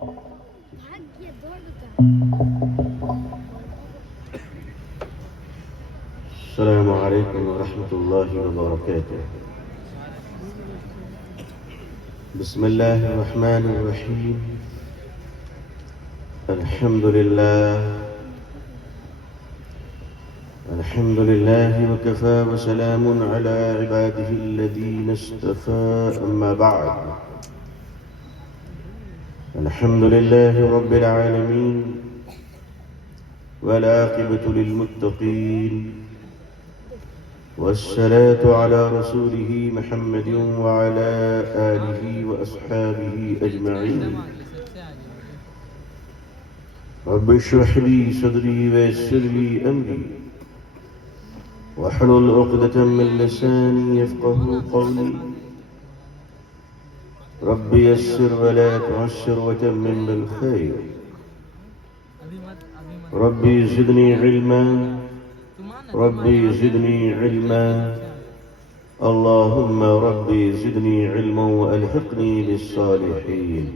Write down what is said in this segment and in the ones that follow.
السلام عليكم ورحمة الله وبركاته. بسم الله الرحمن الرحيم. الحمد لله وكفى وسلام على عباده الذين اصطفى أما بعد. الحمد لله رب العالمين والعاقبة للمتقين والصلاة على رسوله محمد وعلى آله وأصحابه أجمعين. رب اشرح لي صدري ويسر لي أمري واحلل عقدة من لساني يفقه قولي. رب يسر ولا تعسر وتمم بالخير. ربي زدني علما ربي زدني علما اللهم ربي زدني علما وألحقني بالصالحين.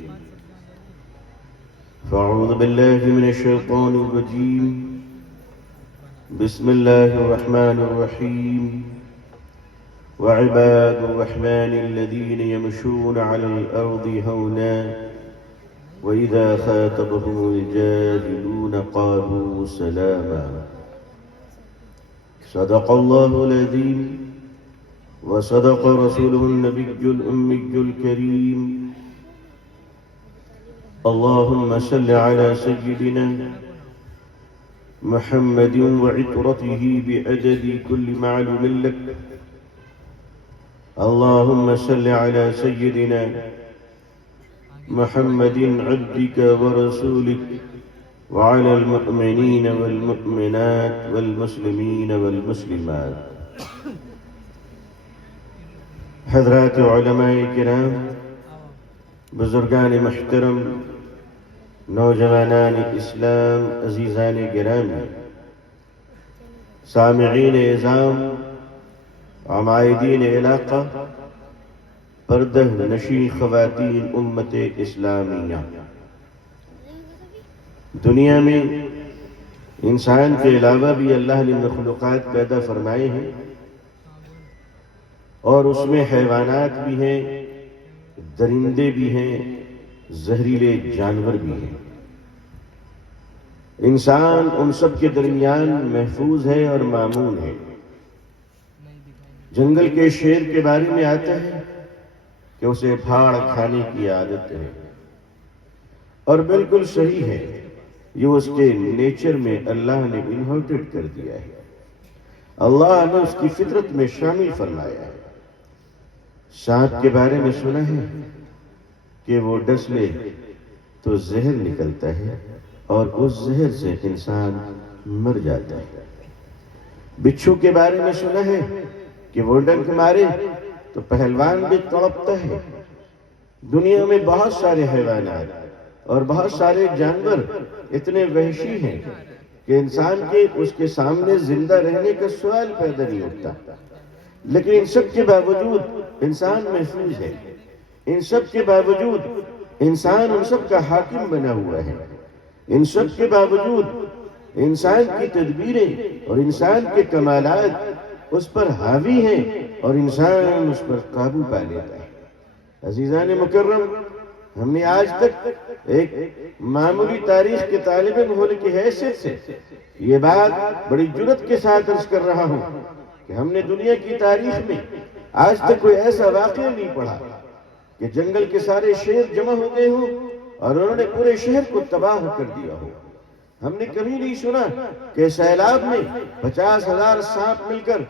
فأعوذ بالله من الشيطان الرجيم. بسم الله الرحمن الرحيم. وعباد الرحمن الذين يمشون على الأرض هونا وإذا خاطبهم الجاهلون قالوا سلاما. صدق الله العظيم وصدق رسوله النبي الأمي الكريم. اللهم صل على سيدنا محمد وعطرته بعدد كل معلوم لك. اللهم صل على سيدنا محمد عبدك ورسولك وعلى المؤمنين والمؤمنات والمسلمين والمسلمات. حضرات علماء کرام، بزرگان محترم، نوجوانان اسلام، عزیزان گرامی، سامعین اعظام، عمائدین علاقہ، پردہ نشین خواتین امت اسلامیہ، دنیا میں انسان کے علاوہ بھی اللہ نے مخلوقات پیدا فرمائے ہیں اور اس میں حیوانات بھی ہیں، درندے بھی ہیں، زہریلے جانور بھی ہیں. انسان ان سب کے درمیان محفوظ ہے اور مامون ہے. جنگل کے شیر کے بارے میں آتا ہے کہ اسے پھاڑ کھانے کی عادت ہے، اور بالکل صحیح ہے. یہ اس کے نیچر میں اللہ نے انہرٹڈ کر دیا ہے، اللہ نے اس کی فطرت میں شامل فرمایا ہے. سانپ کے بارے میں سنا ہے کہ وہ ڈس لے تو زہر نکلتا ہے اور اس زہر سے انسان مر جاتا ہے. بچھو کے بارے میں سنا ہے کہ وہ ڈنک مارے تو پہلوان بھی تڑپتا ہے. دنیا میں بہت سارے حیوانات اور بہت سارے جانور اتنے وحشی ہیں کہ انسان کے اس کے سامنے زندہ رہنے کا سوال پیدا نہیں ہوتا، لیکن ان سب کے باوجود انسان محفوظ ہے. ان سب کے باوجود انسان ان سب کا حاکم بنا ہوا ہے. ان سب کے باوجود انسان کی تدبیریں اور انسان کے کمالات اس پر حاوی ہیں اور انسان اس پر قابو پا لیتا ہے. عزیزان مکرم، ہم نے آج تک ایک معمولی تاریخ کے طالب علم ہونے کی حیثیت سے یہ بات بڑی جرات کے ساتھ عرض کر رہا ہوں کہ ہم نے دنیا کی تاریخ میں آج تک کوئی ایسا واقعہ نہیں پڑھا کہ جنگل کے سارے شیر جمع ہو گئے ہوں اور انہوں نے پورے شہر کو تباہ کر دیا ہو. ہم نے کبھی نہیں سنا کہ سیلاب میں 50,000 سانپ مل کر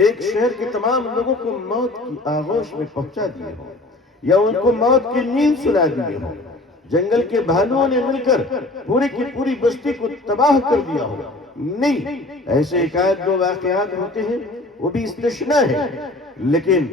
ایک شہر کے تمام لوگوں کو موت کی آغوش میں پہنچا دیے ہوں یا ان کو موت کی نیند سلا دیے ہوں. جنگل کے بھالوؤں نے مل کر پوری کی پوری بستی کو تباہ کر دیا ہو. نہیں، ایسے ایک آدھ دو واقعات ہوتے ہیں، وہ بھی استثناء ہے، لیکن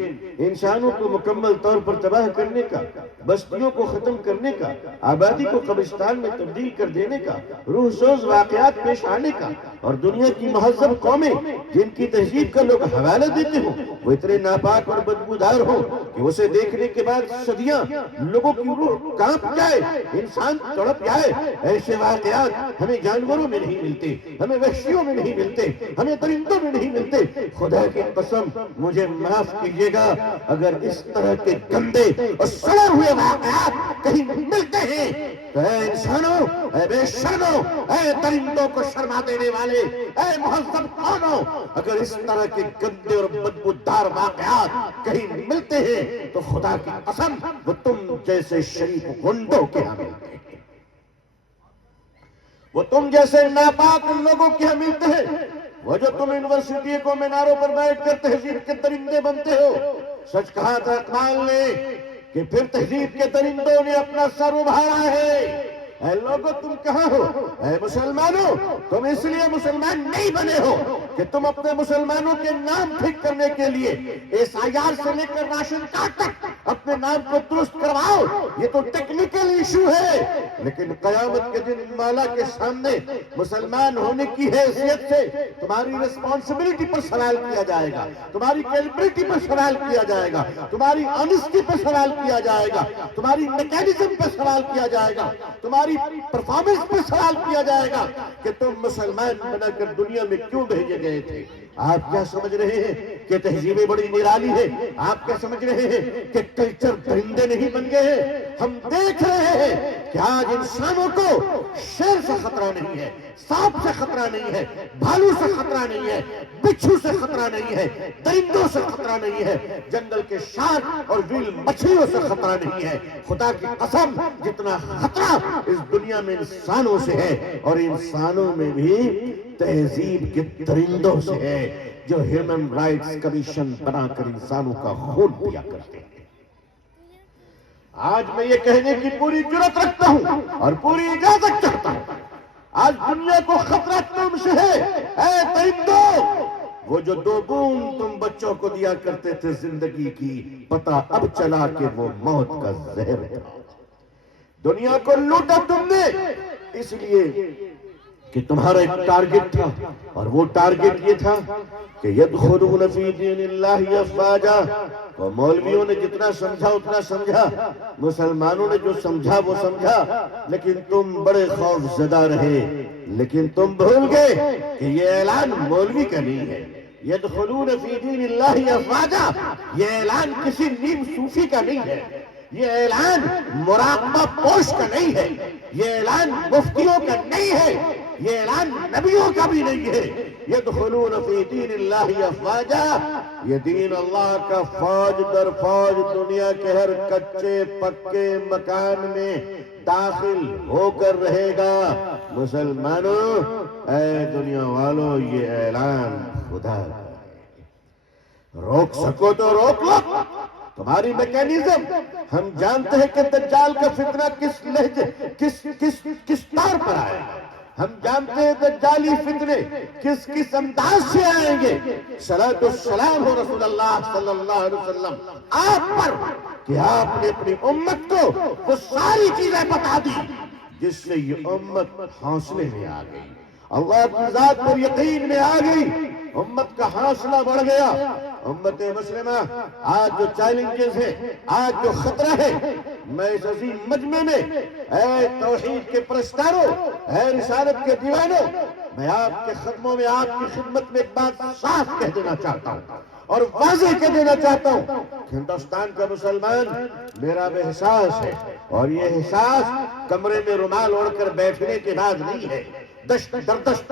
انسانوں کو مکمل طور پر تباہ کرنے کا، بستیوں کو ختم کرنے کا، آبادی کو قبرستان میں تبدیل کر دینے کا، روح سوز واقعات پیش آنے کا، اور دنیا کی مہذب قومیں جن کی تہذیب کا لوگ حوالہ دیتے ہوں وہ اتنے ناپاک اور بدبودار ہوں کہ اسے دیکھنے کے بعد صدیاں لوگوں کی روح کانپ جائے، انسان تڑپ جائے، ایسے واقعات ہمیں جانوروں میں نہیں ملتے، ہمیں وحشیوں میں نہیں ملتے، ہمیں درندوں میں نہیں ملتے۔ خدا کی قسم مجھے معاف کیجیے گا اگر اس طرح کے گندے اور سڑے ہوئے واقعات کہیں ملتے ہیں تو اے انسانوں، اے بے شرموں، اے درندوں کو شرما دینے والے، اے مہذب قوموں، اگر اس طرح کے گندے اور بدبودار واقعات کہیں ملتے ہیں تو خدا کی قسم وہ تم جیسے شریف گنڈوں کے ہاں ملتے ہیں، وہ تم جیسے ناپاک لوگوں کے ہاں ملتے ہیں، وہ جو تم یونیورسٹی کو میناروں پر بیٹھ کر تہذیب کے درندے بنتے ہو۔ سچ کہا تھا اقبال نے کہ پھر تہذیب کے درندوں نے اپنا سر ابھارا ہے۔ اے لوگو تم کہاں ہو؟ اے مسلمانوں، تم اس لیے مسلمان نہیں بنے ہو کہ تم اپنے مسلمانوں کے نام ٹھیک کرنے کے لیے SIR سے لے کر راشن کارڈ تک اپنے نام کو درست کرواؤ، یہ تو ٹیکنیکل ایشو ہے، لیکن قیامت کے دن مولا کے سامنے مسلمان ہونے کی حیثیت سے تمہاری ریسپانسبلٹی پر سوال کیا جائے گا، تمہاری کیلیبریٹی پر سوال کیا جائے گا، تمہاری آنیسٹی پر سوال کیا جائے گا، تمہاری میکینزم پر سوال کیا جائے گا، تمہاری پرفارمنس پر سوال کیا جائے گا کہ تم مسلمان بنا کر دنیا میں کیوں بھیجے گئے تھے۔ آپ کیا سمجھ رہے ہیں کہ تہذیبیں بڑی نرالی ہے؟ آپ کیا سمجھ رہے ہیں کہ کلچر درندے نہیں بن گئے ہیں؟ ہم دیکھ رہے ہیں کہ آج انسانوں کو شیر سے خطرہ نہیں ہے، سانپ سے خطرہ نہیں ہے، بھالو سے خطرہ نہیں ہے، بچھو سے خطرہ نہیں ہے، درندوں سے خطرہ نہیں ہے، جنگل کے شارک اور ویل مچھلیوں سے خطرہ نہیں ہے۔ خدا کی قسم جتنا خطرہ اس دنیا میں انسانوں سے ہے، اور انسانوں میں بھی تہذیب کے درندوں سے ہے جو ہیومن رائٹس کمیشن بنا کر انسانوں کا خون پیا کرتے ہیں۔ آج میں یہ کہنے کی پوری جرات رکھتا ہوں اور پوری اجازت چاہتا ہوں، آج دنیا کو خطرہ تم سے ہے۔ اے درندوں، وہ جو 2 بوند تم بچوں کو دیا کرتے تھے زندگی کی، پتہ اب چلا کہ وہ موت کا زہر تھا۔ دنیا کو لوٹا تم نے اس لیے کہ تمہارا ایک ٹارگٹ تھا، اور وہ ٹارگٹ یہ تھا کہ یدخلون فی دین اللہ افواجا۔ تو مولویوں نے جتنا سمجھا اتنا سمجھا، مسلمانوں نے جو سمجھا وہ سمجھا، لیکن تم بڑے خوف زدہ رہے، لیکن تم بھول گئے کہ یہ اعلان مولوی کا نہیں ہے۔ یدخلون فی دین اللہ افواجا، یہ اعلان کسی نیم صوفی کا نہیں ہے، یہ اعلان مراقبہ پوش کا نہیں ہے، یہ اعلان مفتیوں کا نہیں ہے، یہ اعلان نبیوں کا بھی نہیں ہے۔ یدخلون فی دین اللہ افواجا، یہ دین اللہ کا فوج در فوج دنیا کے ہر کچے پکے مکان میں داخل ہو کر رہے گا۔ مسلمانوں، اے دنیا والوں، یہ اعلان خدا کا ہے، روک سکو تو روک لو۔ تمہاری میکینزم، ہم جانتے ہیں کہ دجال کا فتنہ کس لہجے کس طور پر آئے گا، ہم جانتے ہیں دجالی فتنے کس انداز سے آئیں گے۔ صلاۃ والسلام ہو رسول اللہ صلی اللہ علیہ وسلم آپ پر کہ آپ نے اپنی امت کو وہ ساری چیزیں بتا دی جس سے یہ امت حوصلے میں آ گئی، اللہ کی ذات پر یقین میں آ گئی، امت کا حوصلہ بڑھ گیا۔ امت مسلمہ آج جو چیلنجز ہیں، آج جو خطرہ ہے، میں اس عظیم مجمع میں اے توحید کے پرستاروں، اے رسالت کے دیوانوں، میں آپ کے قدموں میں، آپ کی خدمت میں ایک بات صاف کہہ دینا چاہتا ہوں اور واضح کہہ دینا چاہتا ہوں کہ ہندوستان کا مسلمان میرا بے احساس ہے، اور یہ احساس کمرے میں رومال اوڑھ کر بیٹھنے کے بعد نہیں ہے، دشت در دشت،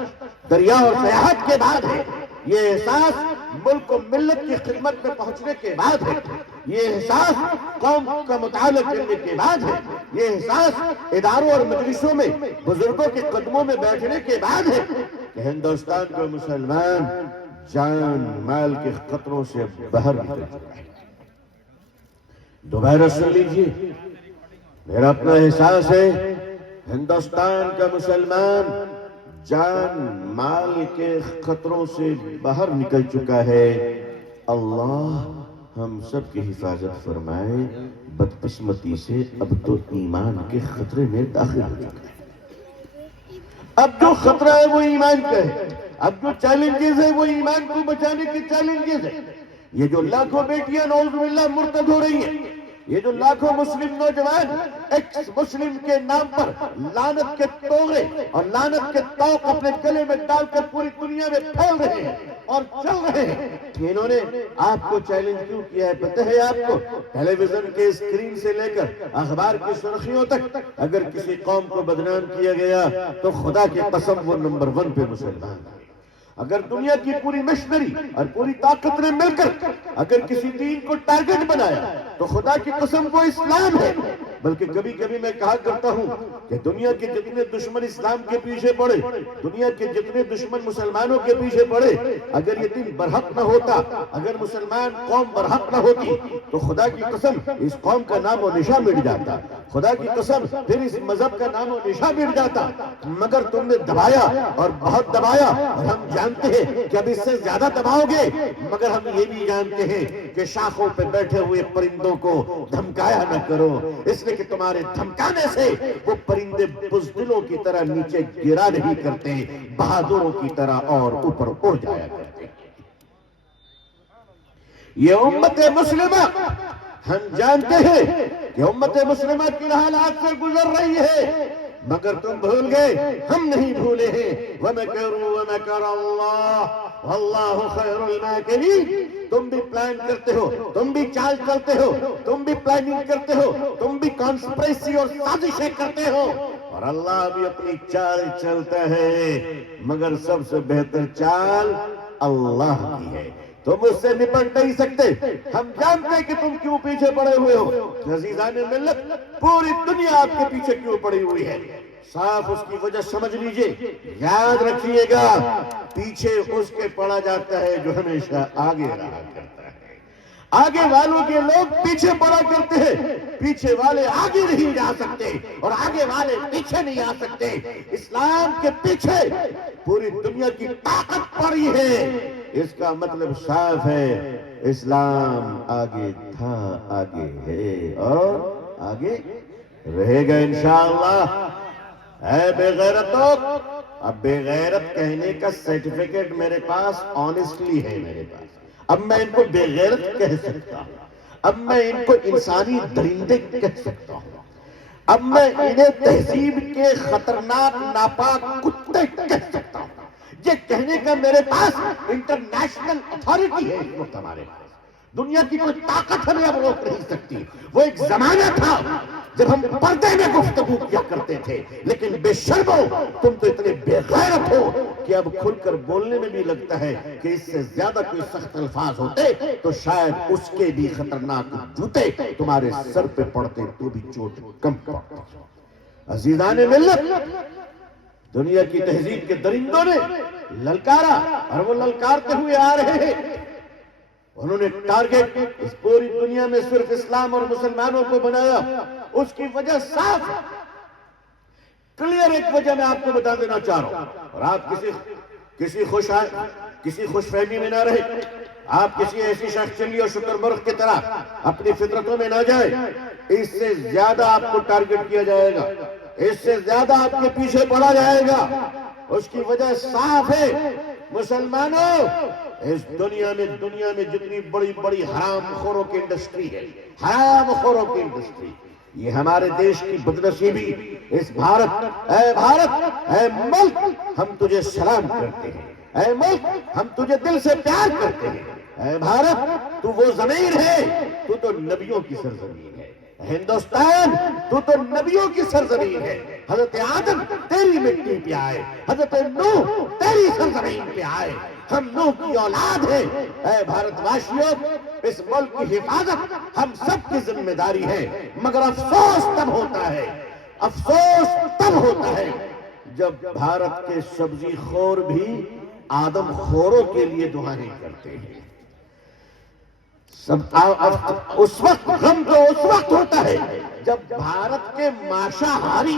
دریا اور سیاحت کے بعد ہے، یہ احساس ملک و ملت کی خدمت میں پہنچنے کے بعد ہے، یہ احساس قوم کا مطالعہ کرنے کے بعد ہے، یہ احساس اداروں اور مجلسوں میں بزرگوں کے قدموں میں بیٹھنے کے بعد ہے کہ ہندوستان کا مسلمان جان مال کے خطروں سے باہر نکل چکا ہے۔ دوبارہ سن لیجیے، میرا اپنا احساس ہے ہندوستان کا مسلمان جان مال کے خطروں سے باہر نکل چکا ہے۔ اللہ ہم سب کی حفاظت فرمائے۔ بدقسمتی سے اب تو ایمان کے خطرے میں داخل ہو چکا ہے۔ اب جو خطرہ ہے وہ ایمان کا ہے، اب جو چیلنجز ہے وہ ایمان کو بچانے کے چیلنجز ہیں۔ یہ جو لاکھوں بیٹیاں نعوذ باللہ مرتد ہو رہی ہیں، یہ جو لاکھوں مسلم نوجوان ایکس مسلم کے نام پر لعنت کے توغے اور لعنت کے طوق اپنے گلے میں ڈال کر پوری دنیا میں پھیل رہے ہیں اور چل رہے ہیں، انہوں نے آپ کو چیلنج کیوں کیا ہے پتہ ہے آپ کو؟ ٹیلی ویژن کے اسکرین سے لے کر اخبار کی سرخیوں تک اگر کسی قوم کو بدنام کیا گیا تو خدا کی قسم وہ نمبر 1 پہ مسلمان ہے۔ اگر دنیا کی پوری مشنری اور پوری طاقت نے مل کر اگر کسی دین کو ٹارگٹ بنایا تو خدا کی قسم وہ اسلام ہے۔ بلکہ کبھی کبھی میں کہا کرتا ہوں کہ دنیا کے جتنے دشمن اسلام کے پیچھے پڑے، دنیا کے جتنے دشمن مسلمانوں کے پیچھے پڑے، اگر یہ دین برحق نہ ہوتا، اگر مسلمان قوم برحق نہ ہوتی تو خدا کی قسم اس قوم کا نام و نشاں مٹ جاتا، خدا کی قسم پھر اس مذہب کا نام و نشاں مٹ جاتا، مگر تم نے دبایا اور بہت دبایا، اور ہم جانتے ہیں کہ اب اس سے زیادہ دباؤ گے، مگر ہم یہ بھی جانتے ہیں کہ شاخوں پہ بیٹھے ہوئے پرندوں کو دھمکایا نہ کرو، اس لیے کہ تمہارے دھمکانے سے وہ پرندے بزدلوں کی طرح نیچے گرا نہیں کرتے، بہادروں کی طرح اور اوپر اڑ جایا کرتے۔ یہ امت مسلمہ، ہم جانتے ہیں کہ امت مسلمہ کی حالات سے گزر رہی ہے، مگر تم بھول گئے، ہم نہیں بھولے ہیں۔ وَمَكَرُوا وَمَكَرَ اللَّهُ وَاللَّهُ خَيْرُ الْمَاكِرِينَ۔ تم بھی پلان کرتے ہو، تم بھی چال چلتے ہو، تم بھی پلاننگ کرتے ہو، تم بھی کانسپریسی اور سازشیں کرتے ہو، اور اللہ بھی اپنی چال چلتا ہے، مگر سب سے بہتر چال اللہ کی ہے۔ تم اس سے نپٹ نہیں سکتے۔ ہم جانتے کہ تم کیوں پیچھے پڑے ہوئے ہو۔ عزیزان ملت، پوری دنیا آپ کے پیچھے کیوں پڑی ہوئی ہے؟ صاف اس کی وجہ سمجھ لیجئے، یاد رکھیے گا، پیچھے اس کے پڑا جاتا ہے جو ہمیشہ آگے رہا کرتا ہے۔ آگے والوں کے لوگ پیچھے پڑا کرتے ہیں، پیچھے والے آگے نہیں جا سکتے اور آگے والے پیچھے نہیں آ سکتے۔ اسلام کے پیچھے پوری دنیا کی طاقت پڑی ہے، اس کا مطلب صاف ہے، اسلام آگے تھا، آگے ہے اور آگے رہے گا انشاءاللہ۔ اے بے غیرتوں، اب بے غیرت کہنے کا سرٹیفکیٹ میرے پاس آنیسٹلی ہے، میرے پاس۔ اب میں ان کو بے غیرت کہہ سکتا ہوں، اب میں ان کو انسانی درندے کہہ سکتا ہوں، اب میں انہیں تہذیب کے خطرناک ناپاک کتے کہہ سکتا ہوں۔ یہ کہنے کا میرے پاس انٹرنیشنل اتھارٹی ہے اس وقت ہمارے پاس۔ دنیا کی کوئی طاقت ہمیں اب روک نہیں سکتی۔ وہ ایک زمانہ تھا جب ہم پردے میں گفتگو کیا کرتے تھے، لیکن بے شرمو، تم تو اتنے بے غیرت ہو کہ اب کھل کر بولنے میں بھی لگتا ہے کہ اس سے زیادہ کوئی سخت الفاظ ہوتے تو شاید اس کے بھی خطرناک جوتے تمہارے سر پہ پڑتے تو بھی چوٹ کم پڑتی۔ عزیزان ملت، دنیا کی تہذیب کے درندوں نے للکارا اور وہ للکارتے ہوئے آ رہے ہیں۔ انہوں نے ٹارگٹ اس پوری دنیا میں صرف اسلام اور مسلمانوں کو بنایا۔ اس کی وجہ صاف کلیئر، ایک وجہ میں آپ کو بتا دینا چاہ رہا ہوں، اور آپ کسی خوش فہمی میں نہ رہے، آپ کسی ایسی شخص چلی اور شکر مرغ کی طرح اپنی فطرتوں میں نہ جائے۔ اس سے زیادہ آپ کو ٹارگٹ کیا جائے گا، اس سے زیادہ آپ کے پیچھے پڑا جائے گا۔ اس کی وجہ صاف ہے، مسلمانوں، اس دنیا میں جتنی بڑی بڑی حرام خوروں کی انڈسٹری ہے، حرام خوروں کی انڈسٹری، یہ ہمارے دیش کی بدنصیبی۔ اس بھارت، اے ملک، ہم تجھے سلام کرتے ہیں، اے ملک، ہم تجھے دل سے پیار کرتے ہیں۔ اے بھارت، تو وہ زمین ہے، تو تو نبیوں کی سرزمین ہے۔ ہندوستان، تو تو نبیوں کی سرزمین ہے۔ حضرت آدم تیری مٹی پہ آئے، حضرت نوح تیری سرزمین پہ آئے، ہم نوح کی اولاد ہیں۔ اے بھارت واشیوں، اس ملک کی حفاظت ہم سب کی ذمہ داری ہے، مگر افسوس تب ہوتا ہے جب بھارت کے سبزی خور بھی آدم خوروں کے لیے دعائیں کرتے ہیں۔ اس وقت غم تو اس وقت ہوتا ہے جب بھارت کے ماشاہاری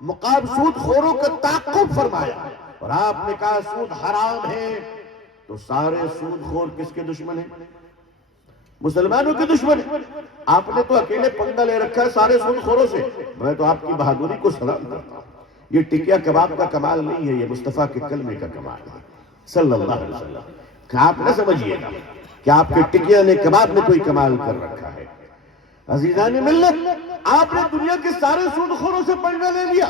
سود خوروں کا تعاقب فرمایا، اور آپ نے کہا سود حرام ہے، تو سارے سود خور کس کے دشمن ہیں؟ مسلمانوں کے دشمن ہیں۔ آپ نے تو اکیلے پنگا لے رکھا ہے سارے سود خوروں سے۔ میں تو آپ کی بہادری کو سلام کرتا ہوں۔ یہ ٹکیا کباب کا کمال نہیں ہے، یہ مصطفیٰ کے کلمے کا کمال ہے صلی اللہ علیہ وسلم۔ کہ آپ نہ سمجھیے گا کہ آپ کے ٹکیا نے کباب نے کوئی کمال کر رکھا ہے۔ عزیزان ملت، آپ نے دنیا کے سارے سود خوروں سے پنگا لے لیا،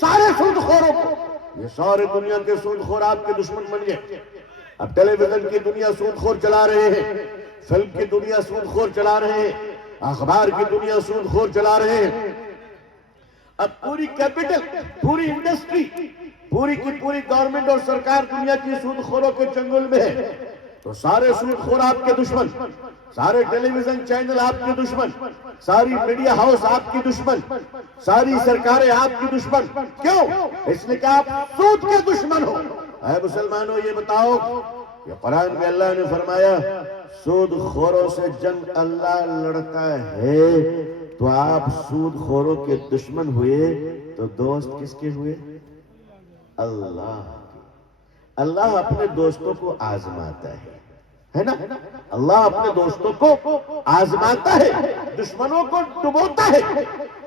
سارے سود خوروں کو۔ یہ سارے دنیا کے سود خور آپ کے دشمن بن گئے۔ اب ٹیلی ویژن کی دنیا سود خور چلا رہے ہیں، فلم کی دنیا سود خور چلا رہے ہیں، اخبار کی دنیا سود خور چلا رہے ہیں۔ اب پوری کیپٹل، پوری انڈسٹری، پوری کی پوری گورنمنٹ اور سرکار دنیا کی سود خوروں کے چنگل میں ہے۔ تو سارے سود خور آپ کے دشمن، سارے ٹیلی ویژن چینل آپ کے دشمن، ساری میڈیا ہاؤس آپ کی دشمن، ساری سرکاریں آپ کی دشمن۔ کیوں؟ اس لیے کہ آپ سود کے دشمن ہو۔ اے مسلمانوں، یہ بتاؤ کہ قرآن میں اللہ نے فرمایا سود خوروں سے جنگ اللہ لڑتا ہے، تو آپ سود خوروں کے دشمن ہوئے تو دوست کس کے ہوئے؟ اللہ کے۔ اللہ اپنے دوستوں کو آزماتا ہے نا؟ اللہ اپنے دوستوں کو آزماتا ہے، دشمنوں کو ڈبوتا ہے۔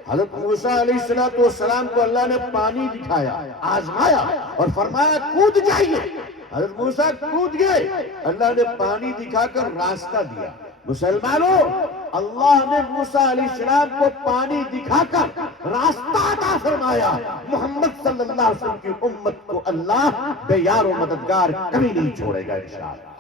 حضرت موسیٰ علیہ السلام کو اللہ نے پانی دکھایا، آزمایا اور فرمایا کود جائیے۔ حضرت موسیٰ کود گئے، اللہ نے پانی دکھا کر راستہ دیا۔ مسلمانوں، اللہ نے موسیٰ علیہ السلام کو پانی دکھا کر راستہ عطا فرمایا۔ محمد صلی اللہ علیہ وسلم کی امت کو اللہ بے یار و مددگار کبھی نہیں چھوڑے گا انشاءاللہ۔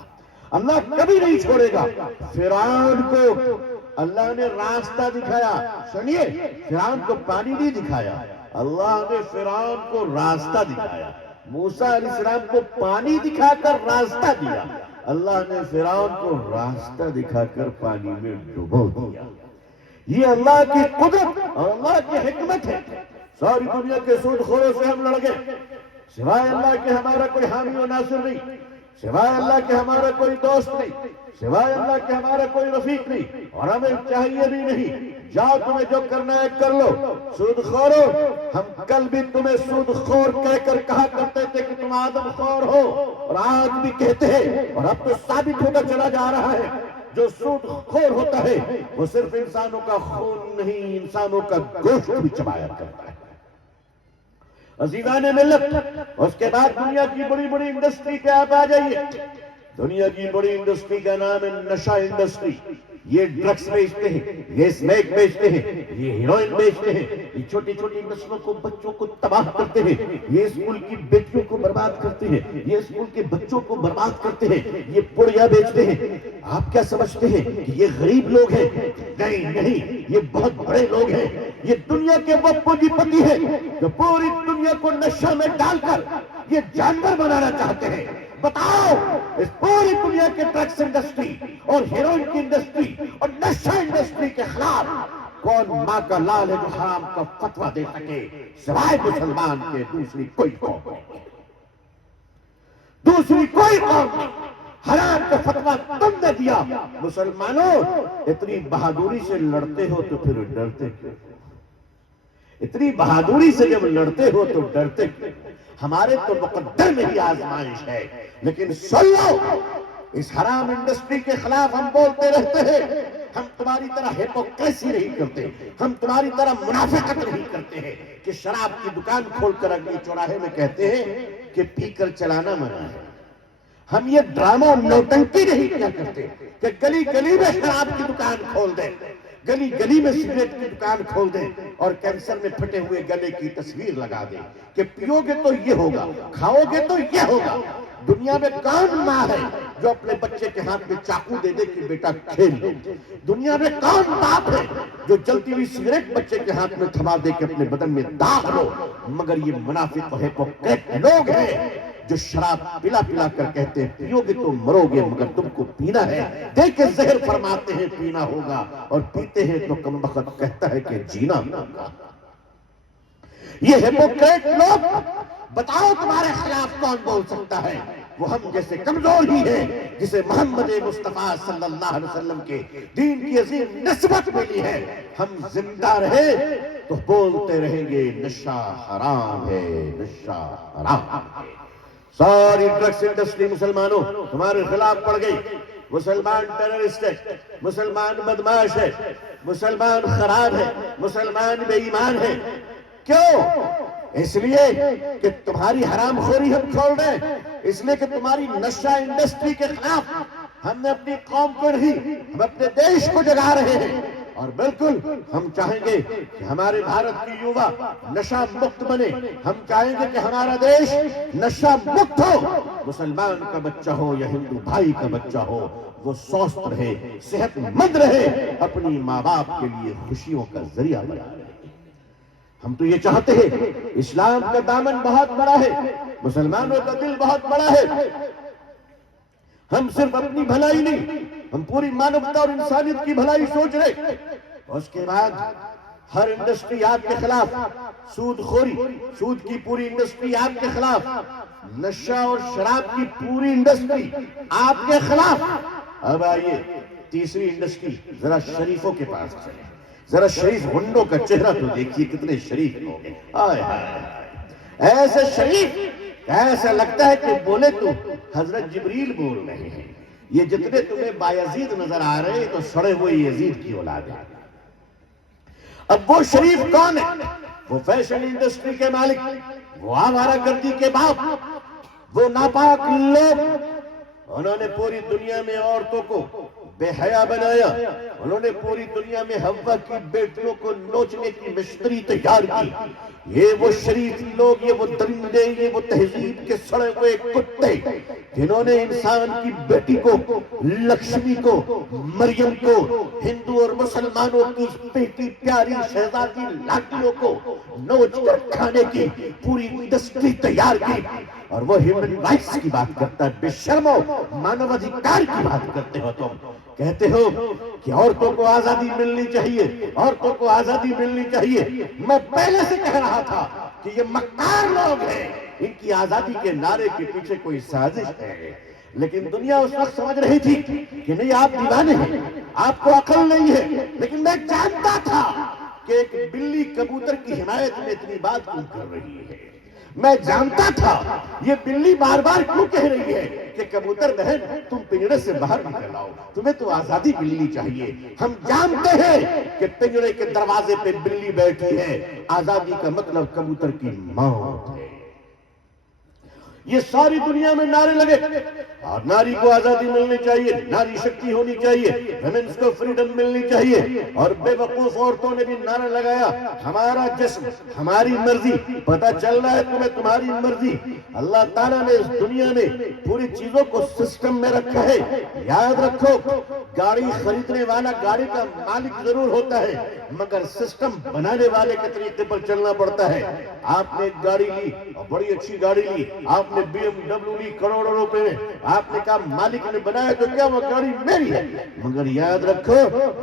اللہ کبھی نہیں چھوڑے گا۔ فرعون کو اللہ نے راستہ دکھایا، سنیے، فرعون کو پانی نہیں دکھایا، اللہ نے فرعون کو راستہ دکھایا۔ موسیٰ علیہ السلام کو پانی دکھا کر راستہ دیا، اللہ نے فرعون کو راستہ دکھا کر پانی میں ڈبو دیا۔ یہ اللہ کی قدرت اور اللہ کی حکمت ہے۔ ساری دنیا کے سود خوروں سے ہم لڑ گئے، سوائے اللہ کے ہمارا کوئی حامی و ناصر نہیں، سوائے اللہ کے ہمارا کوئی دوست نہیں، سوائے اللہ کے ہمارا کوئی رفیق نہیں، اور ہمیں چاہیے بھی نہیں۔ جاؤ، تمہیں جو کرنا ہے کر لو۔ سود خورو، ہم کل بھی تمہیں سود خور کہہ کر کہا کرتے تھے کہ تم آدم خور ہو، اور آج بھی کہتے ہیں، اور اب تو ثابت ہوتا چلا جا رہا ہے جو سود خور ہوتا ہے وہ صرف انسانوں کا خون نہیں، انسانوں کا گوشت بھی چبایا کرتا ہے۔ عزیزان ملت، اس کے بعد دنیا کی بڑی بڑی انڈسٹری پہ آپ آ جائیے۔ دنیا کی بڑی انڈسٹری کا نام ہے نشہ انڈسٹری۔ یہ ڈرگس بیچتے ہیں، یہ اسمیک بیچتے ہیں، یہ ہیروئن بیچتے ہیں، یہ چھوٹی چھوٹی نسلوں کو، بچوں کو تباہ کرتے ہیں، یہ اسکول کی بیٹیوں کو برباد کرتے ہیں، یہ اسکول کے بچوں کو برباد کرتے ہیں، یہ پڑیا بیچتے ہیں۔ آپ کیا سمجھتے ہیں کہ یہ غریب لوگ ہیں؟ نہیں، یہ بہت بڑے لوگ ہیں۔ یہ دنیا کے وہ پونجی پتی ہیں جو پوری دنیا کو نشہ میں ڈال کر یہ جانور بنانا چاہتے ہیں۔ بتاؤ، اس پوری دنیا کے ڈرگس انڈسٹری اور ہیروئن کی انڈسٹری اور نشہ انڈسٹری کے خلاف کون ماں کا لال ہے جو حرام کا فتویٰ دے سکے؟ سوائے مسلمان کے دوسری کوئی قوم نہیں، دوسری کوئی قوم نہیں۔ حرام کا فتویٰ تم نے دیا۔ مسلمانوں، اتنی بہادری سے لڑتے ہو تو پھر ڈرتے کیوں؟ اتنی بہادری سے جب لڑتے ہو تو ڈرتے کیوں؟ ہمارے تو مقدر میں ہی آزمائش ہے، لیکن سن لو، اس حرام انڈسٹری کے خلاف ہم بولتے رہتے ہیں۔ ہم تمہاری طرح ہیپوکریسی نہیں کرتے، ہم تمہاری طرح منافقت نہیں کرتے ہیں کہ شراب کی دکان کھول کر اگلی چوراہے میں کہتے ہیں کہ پی کر چلانا منع ہے۔ ہم یہ ڈرامہ اور نوٹنکی نہیں کیا کرتے کہ گلی گلی میں شراب کی دکان کھول دیں، گلی گلی میں سگریٹ کی دکان کھول دیں اور کینسر میں پھٹے ہوئے گلے کی تصویر لگا دیں کہ پیو گے تو یہ ہوگا، کھاؤ گے تو یہ ہوگا۔ دنیا میں کون ماں ہے جو اپنے بچے کے ہاتھ میں چاقو دے دے کہ بیٹا کھیل لو؟ دنیا میں کون باپ ہے جو جلتی ہوئی سگریٹ بچے کے ہاتھ میں تھما دے کہ اپنے بدن میں داغ لو؟ مگر یہ منافق ہے، ہیپوکریٹ لوگ ہیں جو شراب پلا پلا کر کہتے ہیں پیو گے تو مرو گے، مگر تم کو پینا ہے۔ دیکھ کے زہر فرماتے ہیں پینا ہوگا، اور پیتے ہیں تو کم بخت کہتا ہے کہ جینا ہوگا۔ یہ ہیپوکریٹ لوگ، بتاؤ تمہارے خلاف کون بول سکتا ہے؟ وہ ہم جیسے کمزور ہی ہیں جسے محمد مصطفیٰ صلی اللہ علیہ وسلم کے دین کی عظیم نسبت ملی ہے۔ ہم زندہ رہے تو بولتے رہیں گے نشہ حرام ہے، نشہ حرام ہے۔ ساری ڈرگس انڈسٹری مسلمانوں تمہارے خلاف پڑ گئی۔ مسلمان ٹیررسٹ ہے، مسلمان بدماش ہے، مسلمان خراب ہے، مسلمان بے ایمان ہے۔ کیوں؟ اس لیے کہ تمہاری حرام خوری ہم کھول رہے ہیں، اس لیے کہ تمہاری نشہ انڈسٹری کے خلاف ہم نے اپنی قوم کو نہیں، ہم اپنے دیش کو جگا رہے ہیں۔ اور بالکل ہم چاہیں گے کہ ہمارے بھارت کی یووا نشہ مکت بنے، ہم چاہیں گے کہ ہمارا دیش نشہ مکت ہو، مسلمان کا بچہ ہو یا ہندو بھائی کا بچہ ہو، وہ سوستھ رہے، صحت مند رہے، اپنی ماں باپ کے لیے خوشیوں کا ذریعہ بنا رہے۔ ہم تو یہ چاہتے ہیں، اسلام کا دامن بہت بڑا ہے، مسلمانوں کا دل بہت بڑا ہے۔ ہم صرف اپنی بھلائی نہیں، ہم پوری مانوتا اور انسانیت کی بھلائی سوچ رہے۔ اس کے بعد ہر انڈسٹری آپ کے خلاف، سود خوری، سود کی پوری انڈسٹری آپ کے خلاف، نشہ اور شراب کی پوری انڈسٹری آپ کے خلاف۔ اب آئیے تیسری انڈسٹری، ذرا شریفوں کے پاس چلیں، ذرا شریف گنڈوں کا چہرہ تو دیکھیے، کتنے شریف لوگ ہیں، آئے ہائے، ایسے شریف، ایسا لگتا ہے کہ بولے تو حضرت جبریل بول رہے ہیں۔ یہ جتنے تمہیں بایزید نظر آ رہے ہیں تو سڑے ہوئے یزید کی اولاد ہے۔ اب وہ شریف کون ہے؟ وہ فیشن انڈسٹری کے مالک، وہ آوارہ گردی کے باپ، وہ ناپاک لوگ۔ انہوں نے پوری دنیا میں عورتوں کو بے حیا بنایا، انہوں نے پوری دنیا میں حوا کی بیٹیوں کو نوچنے کی مشتری تیار کی۔ یہ وہ شریف لوگ، یہ وہ درندے، یہ وہ تہذیب کے سڑے ہوئے کتے جنہوں نے انسان کی بیٹی کو، لکشمی کو، مریم کو، ہندو اور مسلمانوں کی بیٹی پیاری شہزادی لاڈلیوں کو نوچ کر کھانے کی پوری انڈسٹری تیار کی۔ اور وہ ہیومن رائٹس کی بات کرتا ہے، بے شرمو، مانو ادھیکار کی بات کرتے ہو تم۔ کہتے ہو کہ عورتوں کو آزادی ملنی چاہیے، عورتوں کو آزادی ملنی چاہیے۔ میں پہلے سے کہہ رہا تھا کہ یہ مکار لوگ ہیں، ان کی آزادی کے نعرے کے پیچھے کوئی سازش ہے۔ لیکن دنیا اس وقت سمجھ رہی تھی کہ نہیں، آپ دیوانے ہیں، آپ کو عقل نہیں ہے۔ لیکن میں جانتا تھا کہ ایک بلی کبوتر کی حمایت میں اتنی بات کیوں کر رہی ہے۔ میں جانتا تھا یہ بلی بار بار کیوں کہہ رہی ہے کہ کبوتر بہن تم پنجرے سے باہر نکل آؤ، تمہیں تو آزادی ملنی چاہیے۔ ہم جانتے ہیں کہ پنجرے کے دروازے پہ بلی بیٹھی ہے، آزادی کا مطلب کبوتر کی موت ہے۔ یہ ساری دنیا میں نعرے لگے، اور ناری کو آزادی ملنی چاہیے، ناری شکتی ہونی چاہیے، ویمنز کو فریڈم ملنی چاہیے۔ اور بے وقوف عورتوں نے بھی نعرہ لگایا، ہمارا جسم، ہماری مرضی۔ پتہ چل رہا ہے تمہیں تمہاری مرضی۔ اللہ تعالیٰ نے اس دنیا میں پوری چیزوں کو سسٹم میں رکھا ہے۔ یاد رکھو، گاڑی خریدنے والا گاڑی کا مالک ضرور ہوتا ہے، مگر سسٹم بنانے والے کے طریقے پر چلنا پڑتا ہے۔ آپ نے ایک گاڑی لی اور بڑی اچھی گاڑی لی، آپ نے بی ایم ڈبلیو لی کروڑوں روپے میں، آپ نے کہا مالک نے بنایا تو کیا وہ گاڑی میری ہے۔ مگر یاد رکھو،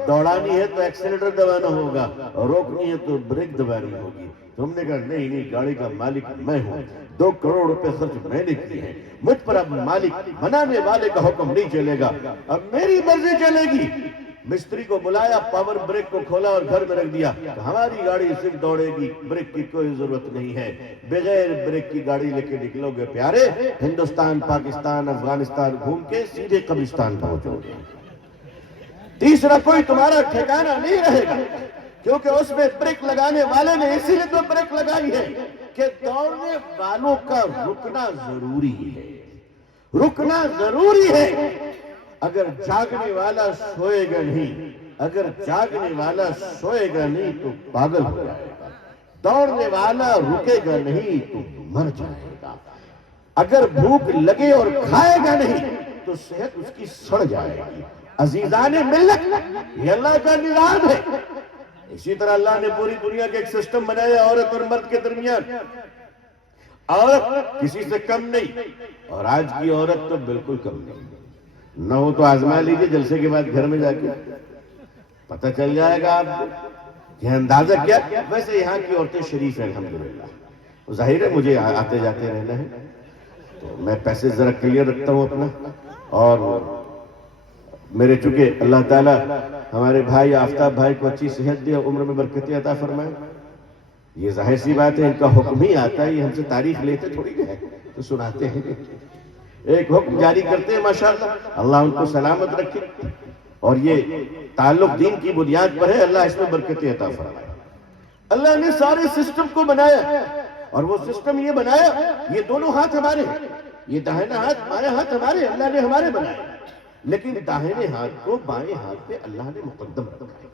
دوڑانی ہے تو ایکسیلیٹر دبانا ہوگا، اور روکنی ہے تو بریک دبانی ہوگی۔ تم نے کہا نہیں، گاڑی کا مالک میں ہوں، 2 کروڑ روپے خرچ میں نے کیے ہیں، مجھ پر اب مالک بنانے والے کا حکم نہیں چلے گا، اب میری مرضی چلے گی۔ مستری کو بلایا، پاور بریک کو کھولا اور گھر میں رکھ دیا۔ ہماری گاڑی صرف دوڑے گی، بریک کی کوئی ضرورت نہیں ہے۔ بغیر بریک کی گاڑی لے کے نکلو گے پیارے، ہندوستان، پاکستان، افغانستان گھوم کے سیدھے قبرستان پہنچو گے۔ تیسرا کوئی تمہارا ٹھکانہ نہیں رہے گا، کیونکہ اس میں بریک لگانے والے نے اسی لیے تو بریک لگائی ہے کہ دوڑنے والوں کا رکنا ضروری ہے، رکنا ضروری ہے۔ اگر جاگنے والا سوئے گا نہیں، اگر جاگنے والا سوئے گا نہیں تو پاگل ہو جائے گا، دوڑنے والا رکے گا نہیں تو مر جائے گا، اگر بھوک لگے اور کھائے گا نہیں تو صحت اس کی سڑ جائے گی۔ عزیزان ملت، یہ اللہ کا نظام ہے۔ اسی طرح اللہ نے پوری دنیا کے ایک سسٹم بنایا عورت اور مرد کے درمیان، عورت کسی سے کم نہیں، اور آج کی عورت تو بالکل کم نہیں۔ نہ ہو تو آزما لیجئے، جلسے کے بعد گھر میں جا کے پتہ چل جائے گا آپ کو کہ اندازہ کیا۔ ویسے یہاں کی عورتیں شریف ہیں الحمدللہ، ظاہر ہے مجھے آتے جاتے رہنا ہے تو میں پیسے ذرا کلیئر رکھتا ہوں اپنا۔ اور میرے چونکہ اللہ تعالیٰ ہمارے بھائی آفتاب بھائی کو اچھی صحت دے، عمر میں برکتیں عطا فرمائے، یہ ظاہر سی بات ہے ان کا حکم ہی آتا ہے، یہ ہم سے تاریخ لیتے تھوڑی ہے تو سناتے ہیں، ایک حکم جاری کرتے ہیں ماشاءاللہ، اللہ ان کو سلامت رکھے، اور یہ تعلق دین کی بنیاد پر ہے، اللہ اس میں برکتیں عطا فرمائے۔ اللہ نے سارے سسٹم کو بنایا، اور وہ سسٹم یہ بنایا، یہ دونوں ہاتھ ہمارے ہیں، یہ داہنا ہاتھ بائیں ہاتھ ہمارے، اللہ نے ہمارے بنائے، لیکن داہنے ہاتھ کو بائیں ہاتھ پہ اللہ نے مقدم رکھا ہے،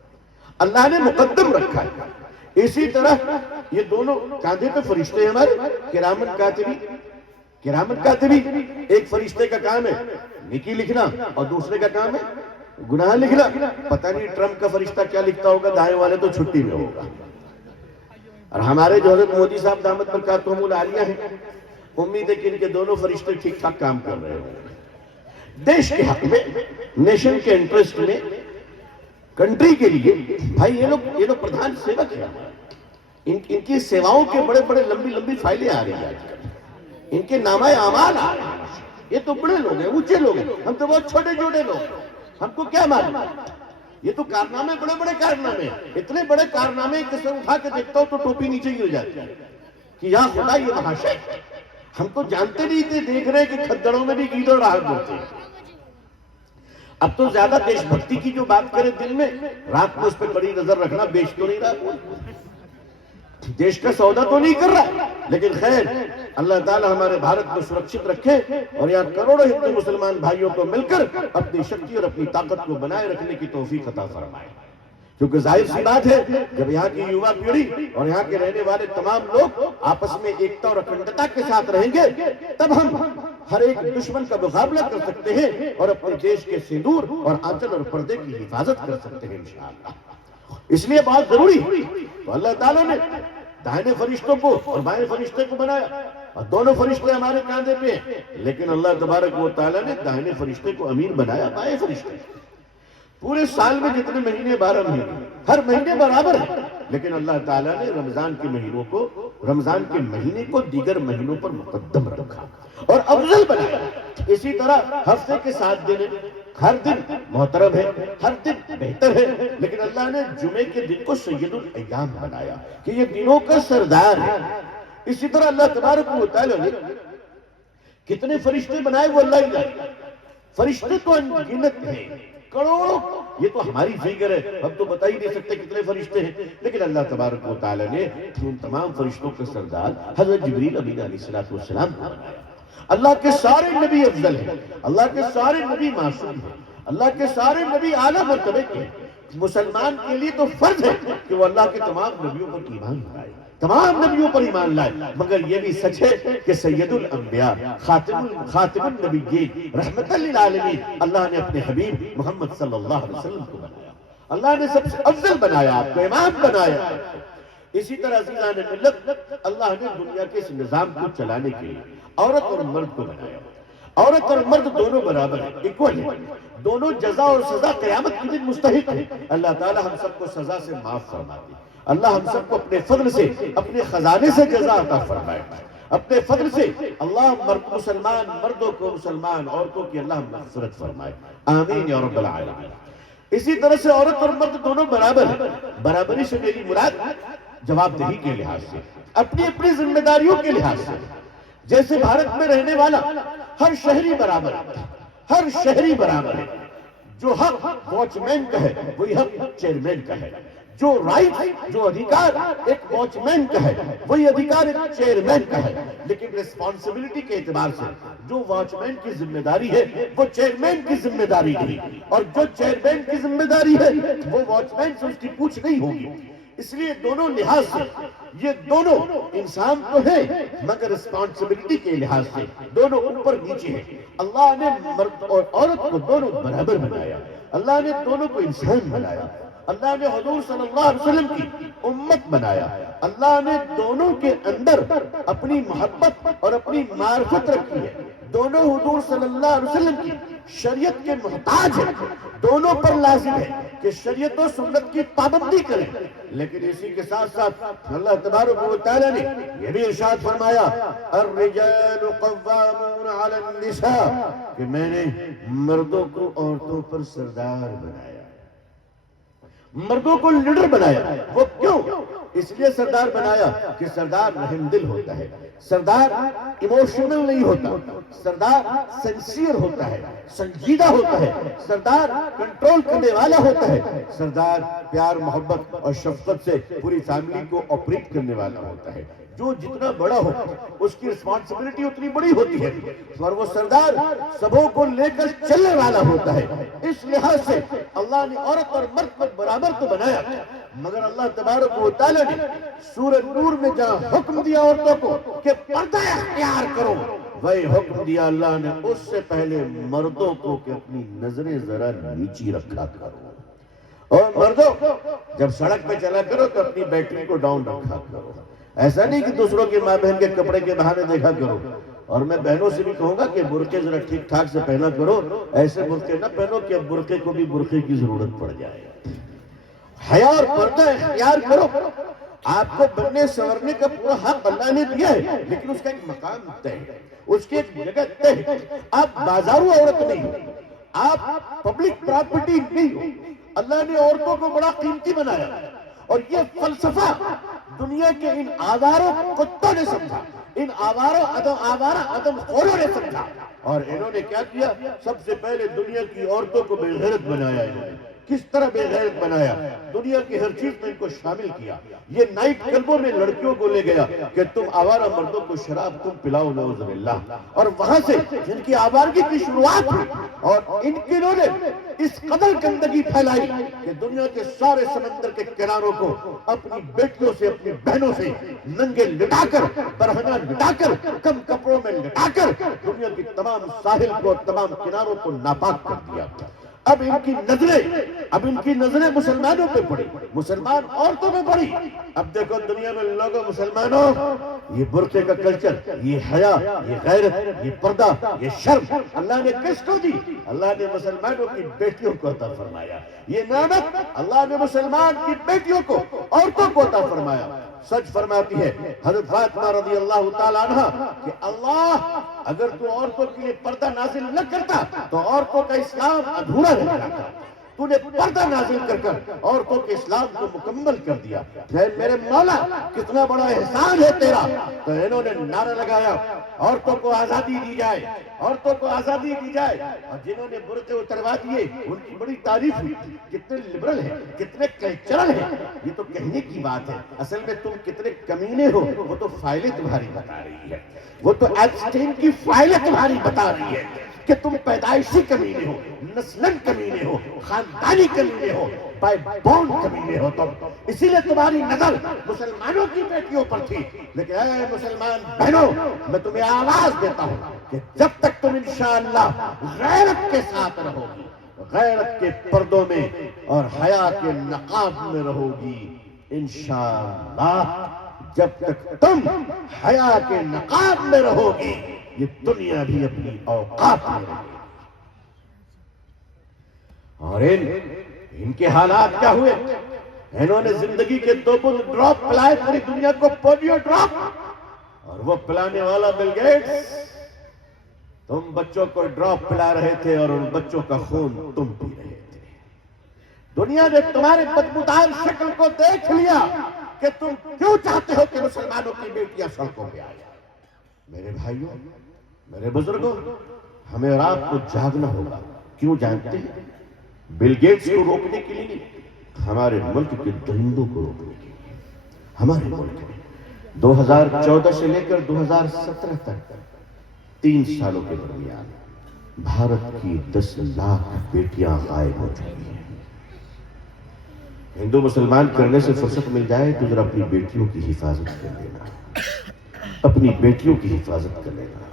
اللہ نے مقدم رکھا ہے۔ اسی طرح یہ دونوں کاندھے پہ فرشتے ہمارے، کرامن کاتبین، کرامن کاتبین، ایک فرشتے کا کام ہے نیکی لکھنا اور دوسرے کا کام ہے گناہ لکھنا۔ پتہ نہیں ٹرمپ کا فرشتہ کیا لکھتا ہوگا، دائیں والے تو چھٹی میں ہوگا، اور ہمارے جو حضرت مودی صاحب دامت برکاتہم العالیہ ہیں، امید ہے کہ ان کے دونوں فرشتے ٹھیک ٹھاک کام کر رہے ہوں، دیش کے حق میں، نیشن کے انٹرسٹ میں، کنٹری کے لیے۔ بھائی یہ لوگ پردھان سیوک ہیں، ان کی سیواؤں کے بڑے بڑے لمبی لمبی فائلیں آ رہی ہیں آج کل، ان کے نامہ اعمال آ رہے ہیں، یہ تو بڑے لوگ ہیں، اونچے لوگ ہیں، ہم تو بہت چھوٹے چھوٹے لوگ ہیں، ہم کو کیا معلوم؟ یہ تو کارنامے بڑے بڑے کارنامے، اتنے بڑے کارنامے کہ سر اٹھا کے دیکھتا ہوں تو ٹوپی نیچے ہی ہو جاتی ہے کہ یا خدا یہ بھاشا، ہم تو جانتے نہیں تھے، دیکھ رہے کہ کھدڑوں میں بھی گیدڑ راہ بولتے ہیں۔ اب تو زیادہ دیش بھکتی کی جو بات کرے دن میں، رات میں اس پہ بڑی نظر رکھنا، بیچ تو نہیں رہا، دیش کا سودا تو نہیں کر رہا، لیکن خیر اللہ تعالی ہمارے بھارت کو سرکشت رکھے، اور یہاں کروڑوں ہندو مسلمان بھائیوں کو مل کر اپنی شکتی اور اپنی طاقت کو بنائے رکھنے کی توفیق عطا فرمائے، کیونکہ ظاہر سی بات ہے جب یہاں کی یووا پیڑھی اور یہاں کے رہنے والے تمام لوگ آپس میں ایکتا اور اکھنڈتا کے ساتھ رہیں گے، تب ہم ہر ایک دشمن کا مقابلہ کر سکتے ہیں اور اپنے دیش کے سندور اور آنچل اور پردے کی حفاظت کر سکتے ہیں انشاءاللہ۔ اس لیے بہت ضروری تو اللہ تعالیٰ نے داہنے فرشتوں کو اور بائیں فرشتے کو بنایا، اور دونوں فرشتے ہمارے کاندھے پہ ہیں، لیکن اللہ تبارک و تعالیٰ نے داہنے فرشتے کو امیر بنایا، بائیں فرشتے۔ پورے سال میں جتنے مہینے 12 مہینے، ہر مہینے برابر ہے، لیکن اللہ تعالیٰ نے رمضان کے مہینے کو دیگر مہینوں پر مقدم رکھا اور افضل بنایا۔ اسی طرح ہفتے کے 7 دن، ہر دن محترم ہے، ہر دن بہتر ہے، لیکن اللہ نے جمعے کے دن کو سید الایام بنایا کہ یہ دنوں کا سردار ہے۔ اسی طرح اللہ تبارک و تعالیٰ نے کتنے فرشتے بنائے وہ اللہ ہی جانے، فرشتے تو انگنت ہیں، کروڑوں، یہ تو ہماری فگر ہے، ہم تو بتا ہی نہیں سکتے کتنے فرشتے ہیں، لیکن اللہ تبارک و تعالیٰ نے ان تمام فرشتوں کے سردار حضرت جبریل امین علیہ السلام کو بنایا۔ اللہ کے سارے نبی افضل ہیں، اللہ کے سارے نبی معصوم ہیں، اللہ کے سارے نبی اعلیٰ مرتبے کے ہیں۔ مسلمان کے لیے تو فرض ہے کہ وہ اللہ کے تمام نبیوں پر ایمان لائے، تمام نبیوں پر ایمان لائے، مگر یہ بھی سچ ہے کہ سید الانبیاء، خاتم النبیین، رحمت للعالمین، اللہ نے اپنے حبیب محمد صلی اللہ علیہ وسلم کو بنایا، اللہ نے سب سے افضل بنایا، آپ کو امام بنایا۔ اسی طرح عزیزان ملت، اللہ نے دنیا کے اس نظام کو چلانے کے لیے عورت اور مرد کو بنایا، عورت اور مرد دونوں برابر ہیں، ایکول ہیں، دونوں جزا اور سزا قیامت کے دن مستحق ہیں۔ اللہ تعالی ہم سب کو سزا سے معاف فرما دے، اللہ ہم سب کو اپنے فضل سے، اپنے خزانے سے جزا عطا فرمائے، اپنے فضل سے اللہ مسلمان مردوں کو، مسلمان عورتوں کی اللہ مغفرت فرمائے، آمین یا رب العالمین۔ اسی طرح سے عورت اور مرد دونوں برابر ہیں، برابری سے میری مراد جواب دہی کے لحاظ سے، اپنی اپنی ذمہ داریوں کے لحاظ سے، جیسے بھارت میں رہنے والا ہر شہری برابر ہے، ہر شہری برابر ہے، جو حق واچ مین کا ہے وہی حق چیئرمین کا ہے، جو رائٹ، جو ادھیکار ایک واچ مین کا ہے وہی ادھیکار ایک چیئرمین کا ہے، لیکن ریسپانسبلٹی کے اعتبار سے جو واچ مین کی ذمہ داری ہے وہ چیئرمین کی ذمہ داری نہیں، اور جو چیئرمین کی ذمہ داری ہے وہ واچ مین سے اس کی پوچھ نہیں ہوگی۔ اس لیے دونوں لحاظ سے یہ دونوں انسان تو ہیں، مگر ریسپانسبلٹی کے لحاظ سے دونوں اوپر نیچے ہیں۔ اللہ نے مرد اور عورت کو دونوں برابر بنایا، اللہ نے دونوں کو انسان بنایا، اللہ نے حضور صلی اللہ علیہ وسلم کی امت بنایا، اللہ نے دونوں کے اندر اپنی محبت اور اپنی معرفت رکھی ہے، دونوں حضور صلی اللہ علیہ وسلم کی شریعت کے محتاج ہیں، دونوں پر لازم ہے کہ شریعت و سنت کی پابندی کریں، لیکن اسی کے ساتھ ساتھ اللہ تبارک و تعالیٰ نے یہ بھی ارشاد فرمایا الرجال قوامون علی النساء، کہ میں نے مردوں کو عورتوں پر سردار بنایا، مردوں کو لیڈر بنایا۔ وہ کیوں؟ اس لیے سردار بنایا کہ سردار رحم دل ہوتا ہے، سردار ایموشنل نہیں ہوتا، سردار سنسیئر ہوتا ہے، سنجیدہ ہوتا ہے، سردار کنٹرول کرنے والا ہوتا ہے، سردار پیار محبت اور شفقت سے پوری فیملی کو آپریٹ کرنے والا ہوتا ہے۔ جو جتنا بڑا ہو اس کی رسپانسبلٹی اتنی بڑی ہوتی ہے، اور وہ سردار سبوں کو لے کر چلنے والا ہوتا ہے۔ اس لحاظ سے اللہ نے عورت اور مرد کو برابر تو بنایا، مگر اللہ تبارک و تعالیٰ نے سورہ نور میں جہاں حکم دیا عورتوں کو کہ پردہ اختیار کرو، وہی حکم دیا اللہ نے اس سے پہلے مردوں کو کہ اپنی نظریں ذرا نیچی رکھا کرو، اور مردوں جب سڑک پہ چلا کرو تو اپنی بیٹری کو ڈاؤن رکھا کرو۔ ایسا نہیں کہ دوسروں کے ماں بہن کے کپڑے کے بہانے دیکھا کرو۔ اور میں بہنوں سے بھی کہوں گا کہ برقعے ذرا ٹھیک ٹھاک سے پہنا کرو، ایسے برقعے نہ پہنو کہ اب برقعے کو بھی برقعے کی ضرورت پڑ جائے۔ حیا اور پردہ اختیار کرو۔ آپ کو بننے سنورنے کا پورا حق اللہ نے دیا ہے، لیکن اس کا ایک مقام طے ہے، اس کی ایک جگہ طے ہے۔ آپ بازارو عورت نہیں ہو، آپ پبلک پراپرٹی نہیں ہو۔ اللہ نے عورتوں کو بڑا قیمتی بنایا، اور یہ فلسفہ دنیا کے ان آواروں کتوں نے سمجھا، ان آوارہ عدم خوروں نے سمجھا، اور انہوں نے کیا کیا؟ سب سے پہلے دنیا کی عورتوں کو بے غیرت بنایا انہوں نے۔ کس طرح بے غیرت بنایا؟ دنیا کی ہر چیز میں ان کو شامل کیا۔ یہ نائٹ کلبوں میں لڑکیوں کو لے گیا کہ تم آوارہ مردوں کو شراب تم پلاؤ، نعوذ باللہ، اور وہاں سے جن کی آوارگی کی شروعات ہوئی، اور ان کے انہوں نے اس قدر گندگی پھیلائی کہ دنیا کے سارے سمندر کے کناروں کو اپنی بیٹیوں سے، اپنی بہنوں سے ننگے لٹا کر، برہنہ لٹا کر، کم کپڑوں میں لٹا کر دنیا کی تمام ساحل کو، تمام کناروں کو ناپاک کر دیا۔ اب ان کی نظریں مسلمانوں پہ پڑی، مسلمان عورتوں پہ پڑی۔ اب دیکھو دنیا میں لوگوں، مسلمانوں، یہ برقعے کا کلچر، یہ حیا، یہ غیرت، یہ پردہ، یہ شرم اللہ نے کس کو دی؟ اللہ نے مسلمانوں کی بیٹیوں کو عطا فرمایا۔ یہ نعمت اللہ نے مسلمان کی بیٹیوں کو، عورتوں کو عطا فرمایا۔ سچ فرماتی ہے حضرت فاطمہ رضی اللہ تعالیٰ عنہ کہ اللہ اگر تو عورتوں کے لیے پردہ نازل نہ کرتا تو عورتوں کا اسلام ادھورا رہ جاتا۔ تو نے پردہ نازل کر کر عورتوں کے اسلام کو مکمل کر دیا۔ میرے مولا کتنا بڑا احسان ہے تیرا۔ تو انہوں نے نعرہ لگایا عورتوں کو آزادی دی جائے، عورتوں کو آزادی دی جائے، اور جنہوں نے برقعے اتروا دیے ان کی بڑی تعریف ہوئی، کتنے لبرل ہیں، کتنے کلچرل ہیں۔ یہ تو کہنے کی بات ہے، اصل میں تم کتنے کمینے ہو وہ تو فائلیں تمہاری بتا رہی ہے، وہ تو ایپسٹین کی فائلیں تمہاری بتا رہی ہے کہ تم پیدائشی کمینے ہو، نسلن کمینے ہو، خاندانی کمینے ہو، بائی بورن کمینے ہو تم۔ اسی لیے تمہاری نظر مسلمانوں کی بیٹیوں پر تھی۔ لیکن اے مسلمان بہنوں، میں تمہیں آواز دیتا ہوں کہ جب تک تم انشاءاللہ غیرت کے ساتھ رہو گی، غیرت کے پردوں میں اور حیا کے نقاب میں رہو گی، انشاءاللہ جب تک تم حیا کے نقاب میں رہو گی، یہ دنیا بھی اپنی اوقات میں رہے گی۔ اور ان کے حالات کیا ہوئے؟ انہوں نے زندگی کے 2 بوند ڈراپ پلائے پوری دنیا کو، پولیو ڈراپ، اور وہ پلانے والا بل گیٹس، تم بچوں کو ڈراپ پلا رہے تھے اور ان بچوں کا خون تم پی رہے تھے۔ دنیا نے تمہارے بدبودار شکل کو دیکھ لیا کہ تم کیوں چاہتے ہو کہ مسلمانوں کی بیٹیاں سڑکوں پہ آئیں۔ میرے بھائیوں، میرے بزرگوں، ہمیں اور آپ کو جاگنا ہوگا۔ کیوں جانتے ہیں؟ بل گیٹس کو روکنے کے لیے نہیں، ہمارے ملک کے درندوں کو روکنے کے لیے۔ ہمارے ملک میں 2014 سے لے کر 2017 تک 3 سالوں کے درمیان بھارت کی 10 لاکھ بیٹیاں غائب ہو چکی ہیں۔ ہندو مسلمان کرنے سے فرصت مل جائے تو ذرا اپنی بیٹیوں کی حفاظت کر لینا، اپنی بیٹیوں کی حفاظت کر لینا۔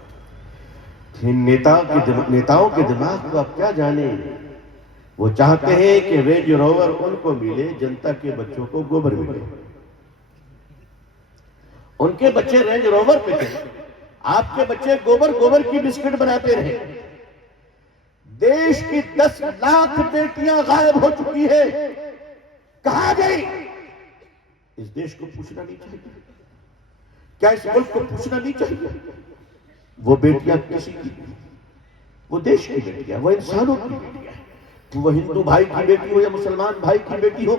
ان نیتاؤں کے دماغ کو آپ کیا جانیں؟ وہ چاہتے ہیں کہ رینج روور ان کو ملے، جنتا کے بچوں کو گوبر ملے۔ ان کے بچے رینج روور پہ تھے، آپ کے بچے گوبر کی بسکٹ بناتے رہے۔ دیش کی 10 لاکھ بیٹیاں غائب ہو چکی ہے، کہاں گئی؟ اس دیش کو پوچھنا نہیں چاہیے؟ کیا اس ملک کو پوچھنا نہیں چاہیے؟ وہ بیٹیاں کسی کی؟ وہ دیش کی بیٹیاں، وہ انسانوں کی بیٹیاں، وہ ہندو بھائی کی بیٹی ہو یا مسلمان بھائی کی بیٹی ہو،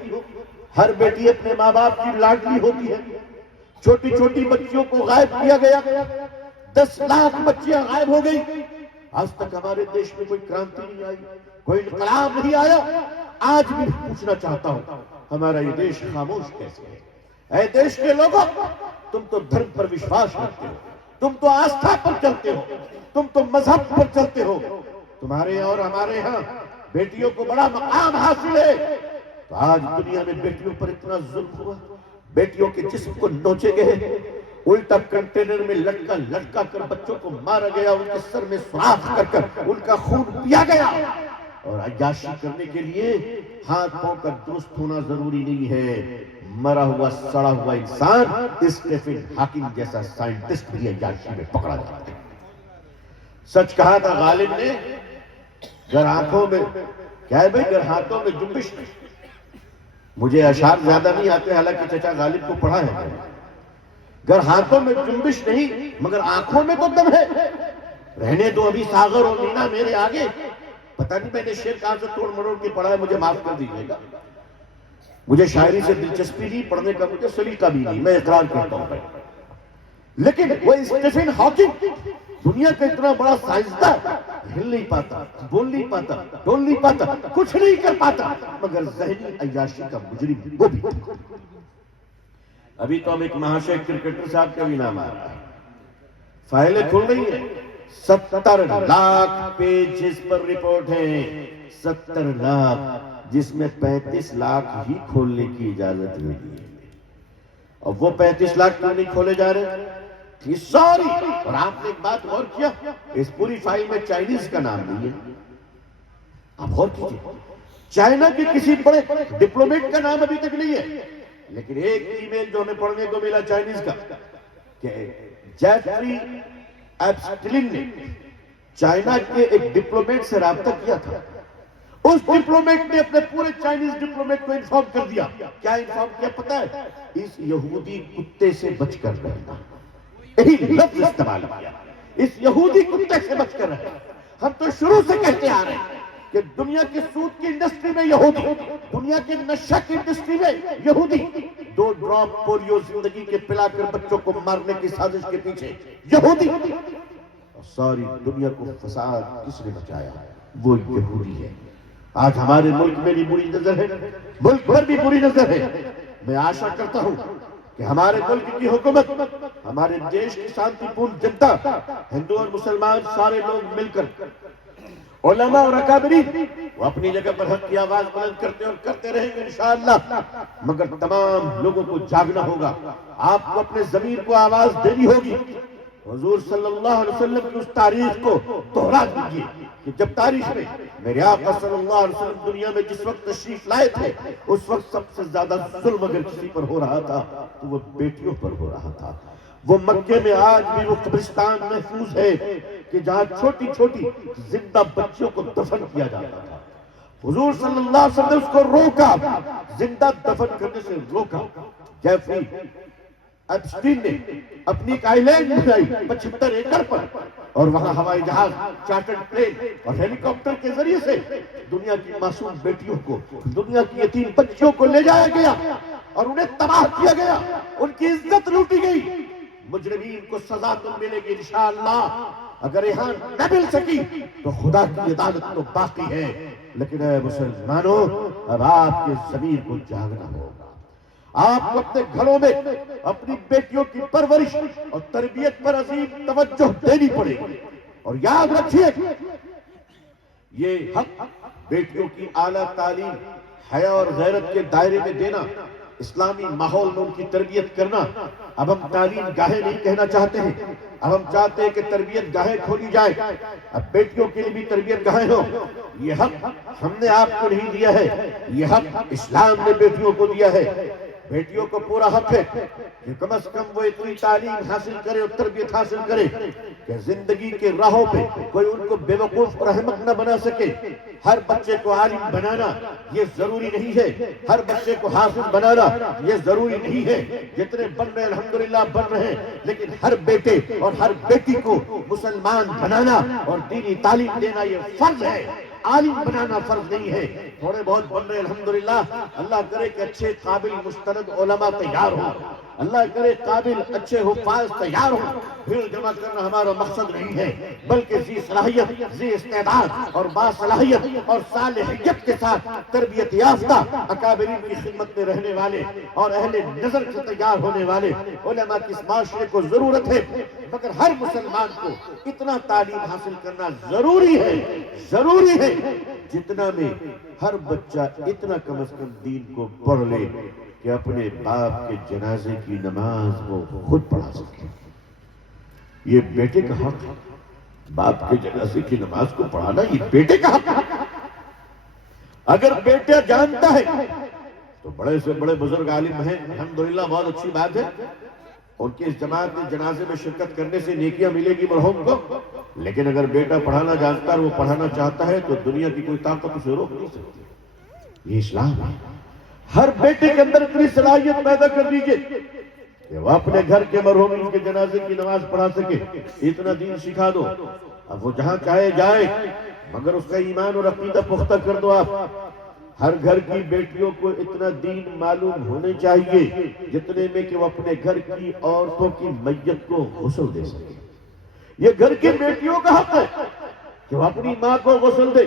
ہر بیٹی اپنے ماں باپ کی لاڈلی ہوتی ہے. چھوٹی چھوٹی بچیوں کو غائب کیا گیا. 10 لاکھ بچیاں غائب ہو گئی. آج تک ہمارے دیش میں کوئی کرانتی نہیں آئی, کوئی انقلاب نہیں آیا. آج بھی پوچھنا چاہتا ہوں, ہمارا یہ دیش خاموش کیسے ہے؟ اے دیش کے لوگوں, تم تو دھرم پر وشواس رکھتے ہو, تم تو آستھا پر چلتے ہو, تم تو مذہب پر چلتے ہو. تمہارے اور ہمارے ہاں بیٹیوں کو بڑا مقام حاصل ہے. تو آج دنیا میں بیٹیوں پر اتنا ظلم ہوا, بیٹیوں کے جسم کو نوچے گئے, الٹا کنٹینر میں لٹکا لٹکا کر بچوں کو مارا گیا, ان کے سر میں سوراخ کر کر ان کا خون پیا گیا. اور عیاشی کرنے کے لیے ہاتھ پاؤں کا درست ہونا ضروری نہیں ہے. مرا ہوا سڑا ہوا انسان اسٹیفن ہاکنگ جیسا سائنٹسٹ بھی عیاشی میں پکڑا جاتا ہے. سچ کہا تھا غالب نے, گر آنکھوں میں کیا ہے بھائی, گر ہاتھوں میں جنبش. مجھے اشعار زیادہ نہیں آتے, حالانکہ چچا غالب کو پڑھا ہے. گر ہاتھوں میں جنبش نہیں مگر آنکھوں میں تو دم ہے. رہنے دو ابھی ساغر اور مینا میرے آگے. پتہ نہیں میں نے شعر کہاں سے توڑ مروڑ کے پڑھا ہے, مجھے معاف کر دیجیے گا. مجھے شاعری سے دلچسپی نہیں, پڑھنے کا مجھے سلیقہ بھی نہیں, میں اقرار کرتا ہوں. لیکن وہ اسٹیفن ہاکنگ دنیا کا اتنا بڑا سائنسداں, ہل نہیں پاتا, بول نہیں پاتا, ڈول نہیں پاتا, کچھ نہیں کر پاتا, مگر ذہنی عیاشی کا مجرم وہ بھی. ابھی تو ہم ایک مہاشے کرکٹر صاحب کا بھی نام آ رہا ہے. فائلیں کھل رہی ہیں, 70 لاکھ پیجز پر رپورٹ ہے, 70 لاکھ, جس میں 35 لاکھ ہی کھولنے کی اجازت ملی ہے. اور وہ 35 لاکھ کیوں نہیں کھولے جا رہے؟ سوری. اور آپ نے ایک بات غور کیا, اس پوری فائل میں چائنیز کا نام نہیں ہے. آپ غور کیجئے, چائنا کے کسی بڑے ڈپلومیٹ کا نام ابھی تک نہیں ہے. لیکن ایک ای میل جو ہمیں پڑھنے کو ملا چائنیز کا, کہ جیفری ایپسٹلن نے چائنا کے ایک ڈپلومیٹ سے رابطہ کیا تھا. اس ڈپلومیٹ نے اپنے پورے چائنیز ڈپلومیٹ کو انفارم کر دیا. کیا انفارم کیا پتا ہے؟ اس یہودی کتے سے بچ کر رہنا. یہی لفظ استعمال کیا, اس یہودی کتے سے بچ کر رہنا. ہم تو شروع سے کہتے آ رہے ہیں کہ دنیا کی سود کی انڈسٹری میں یہودی, دنیا کی نشہ کی انڈسٹری میں یہودی, 2 ڈراپ پولیو زندگی کے پلا کر بچوں کو مارنے کی سازش کے پیچھے یہودی. اور ساری دنیا کو فساد کس نے بچایا؟ وہ یہودی ہے. آج ہمارے ملک میں بھی بری نظر ہے, ملک بھر بھی بری نظر ہے. میں آشا کرتا ہوں کہ ہمارے ملک کی حکومت, ہمارے دیش کی شانتی پورن جنتا, ہندو اور مسلمان سارے لوگ مل کر, علماء اور اکابرین, وہ اپنی جگہ پر حق کی آواز بلند کرتے اور کرتے رہیں گے انشاءاللہ. مگر تمام لوگوں کو جاگنا ہوگا, آپ کو اپنے ضمیر کو آواز دینی ہوگی. حضور صلی اللہ علیہ وسلم کی اس تاریخ کو دوہرا دیجیے کہ جب تاریخ میں میرے آقا صلی اللہ علیہ وسلم دنیا میں جس وقت تشریف لائے تھے, اس وقت سب سے زیادہ ظلم اگر کسی پر ہو رہا تھا تو وہ بیٹیوں پر ہو رہا تھا. وہ مکے میں آج بھی وہ قبرستان محفوظ ہے کہ جہاں چھوٹی چھوٹی زندہ بچیوں کو دفن کیا جاتا تھا. حضور صلی اللہ علیہ وسلم نے اس کو روکا, زندہ دفن کرنے سے روکا. جیفری ایپسٹین نے اپنی ایک آئی لینڈ بنائی 75 ایکڑ پر, اور وہاں ہوائی جہاز, چارٹرڈ پلین اور ہیلی کاپٹر کے ذریعے سے دنیا کی معصوم بیٹیوں کو, دنیا کی یتیم بچیوں کو لے جایا گیا اور انہیں تباہ کیا گیا, ان کی عزت لوٹی گئی. مجرمین کو سزا تو ملے گی انشاءاللہ. اگر یہاں نہ مل سکی تو خدا کی عدالت تو باقی ہے. لیکن اے مسلمانوں, اب آپ کے ضمیر کو جاگنا ہوگا. آپ کو اپنے گھروں میں اپنی بیٹیوں کی پرورش اور تربیت پر عظیم توجہ دینی پڑے گی. اور یاد رکھیے, یہ حق بیٹیوں کی اعلیٰ تعلیم, حیا اور غیرت کے دائرے میں دینا, اسلامی ماحول میں ان کی تربیت کرنا. اب ہم تعلیم گاہیں نہیں کہنا چاہتے ہیں, اب ہم چاہتے ہیں کہ تربیت گاہیں کھولی جائے. اب بیٹیوں کے لیے بھی تربیت گاہیں ہو. یہ حق ہم نے آپ کو نہیں دیا ہے, یہ حق اسلام نے بیٹیوں کو دیا ہے. بیٹیوں کو پورا حق ہے کہ کم از کم وہ اتنی تعلیم حاصل کرے اور تربیت حاصل کرے کہ زندگی کے راہوں پہ کوئی ان کو بے وقوف اور احمق نہ بنا سکے. ہر بچے کو عالم بنانا یہ ضروری نہیں ہے, ہر بچے کو حافظ بنانا یہ ضروری نہیں ہے. جتنے بن رہے الحمدللہ بن رہے ہیں, لیکن ہر بیٹے اور ہر بیٹی کو مسلمان بنانا اور دینی تعلیم دینا یہ فرض ہے. عالم بنانا فرض نہیں ہے، تھوڑے بہت بن رہے الحمدللہ، اللہ کرے کہ اچھے قابل مستند علماء تیار ہوں، اللہ کرے قابل اچھے حفاظ تیار ہوں۔ بھیڑ جمع کرنا ہمارا مقصد نہیں ہے، بلکہ ذی صلاحیت، ذی استعداد اور باصلاحیت اور صالحیت کے ساتھ تربیت یافتہ اکابرین کی خدمت میں رہنے والے اور اہل نظر سے تیار ہونے والے علماء کی اس معاشرے کو ضرورت ہے۔ مگر ہر مسلمان کو اتنا تعلیم حاصل کرنا ضروری ہے جتنا میں ہر بچہ اتنا کم از کم دین کو پڑھ لے کہ اپنے باپ کے جنازے کی نماز وہ خود پڑھا سکے۔ یہ بیٹے کا حق ہے، باپ کے جنازے کی نماز کو پڑھانا یہ بیٹے کا حق ہے۔ اگر بیٹا جانتا ہے تو بڑے سے بڑے بزرگ عالم ہیں، الحمدللہ بہت اچھی بات ہے، ان کی اس جماعت میں جنازے میں شرکت کرنے سے نیکیاں ملے گی مرحوم کو، لیکن اگر بیٹا پڑھانا جانتا ہے اور وہ پڑھانا چاہتا ہے تو دنیا کی کوئی طاقت اسے روک نہیں سکتی۔ یہ اسلام ہے۔ ہر بیٹے کے اندر اتنی صلاحیت پیدا کر دیجئے کہ وہ اپنے گھر کے مرحومین کے جنازے کی نماز پڑھا سکے، اتنا دین سکھا دو۔ اب وہ جہاں چاہے جائے مگر اس کا ایمان اور عقیدہ پختہ کر دو۔ آپ ہر گھر کی بیٹیوں کو اتنا دین معلوم ہونے چاہیے جتنے میں کہ وہ اپنے گھر کی عورتوں کی میت کو غسل دے سکے۔ یہ گھر کی بیٹیوں کا حق ہے کہ وہ اپنی ماں کو غسل دے۔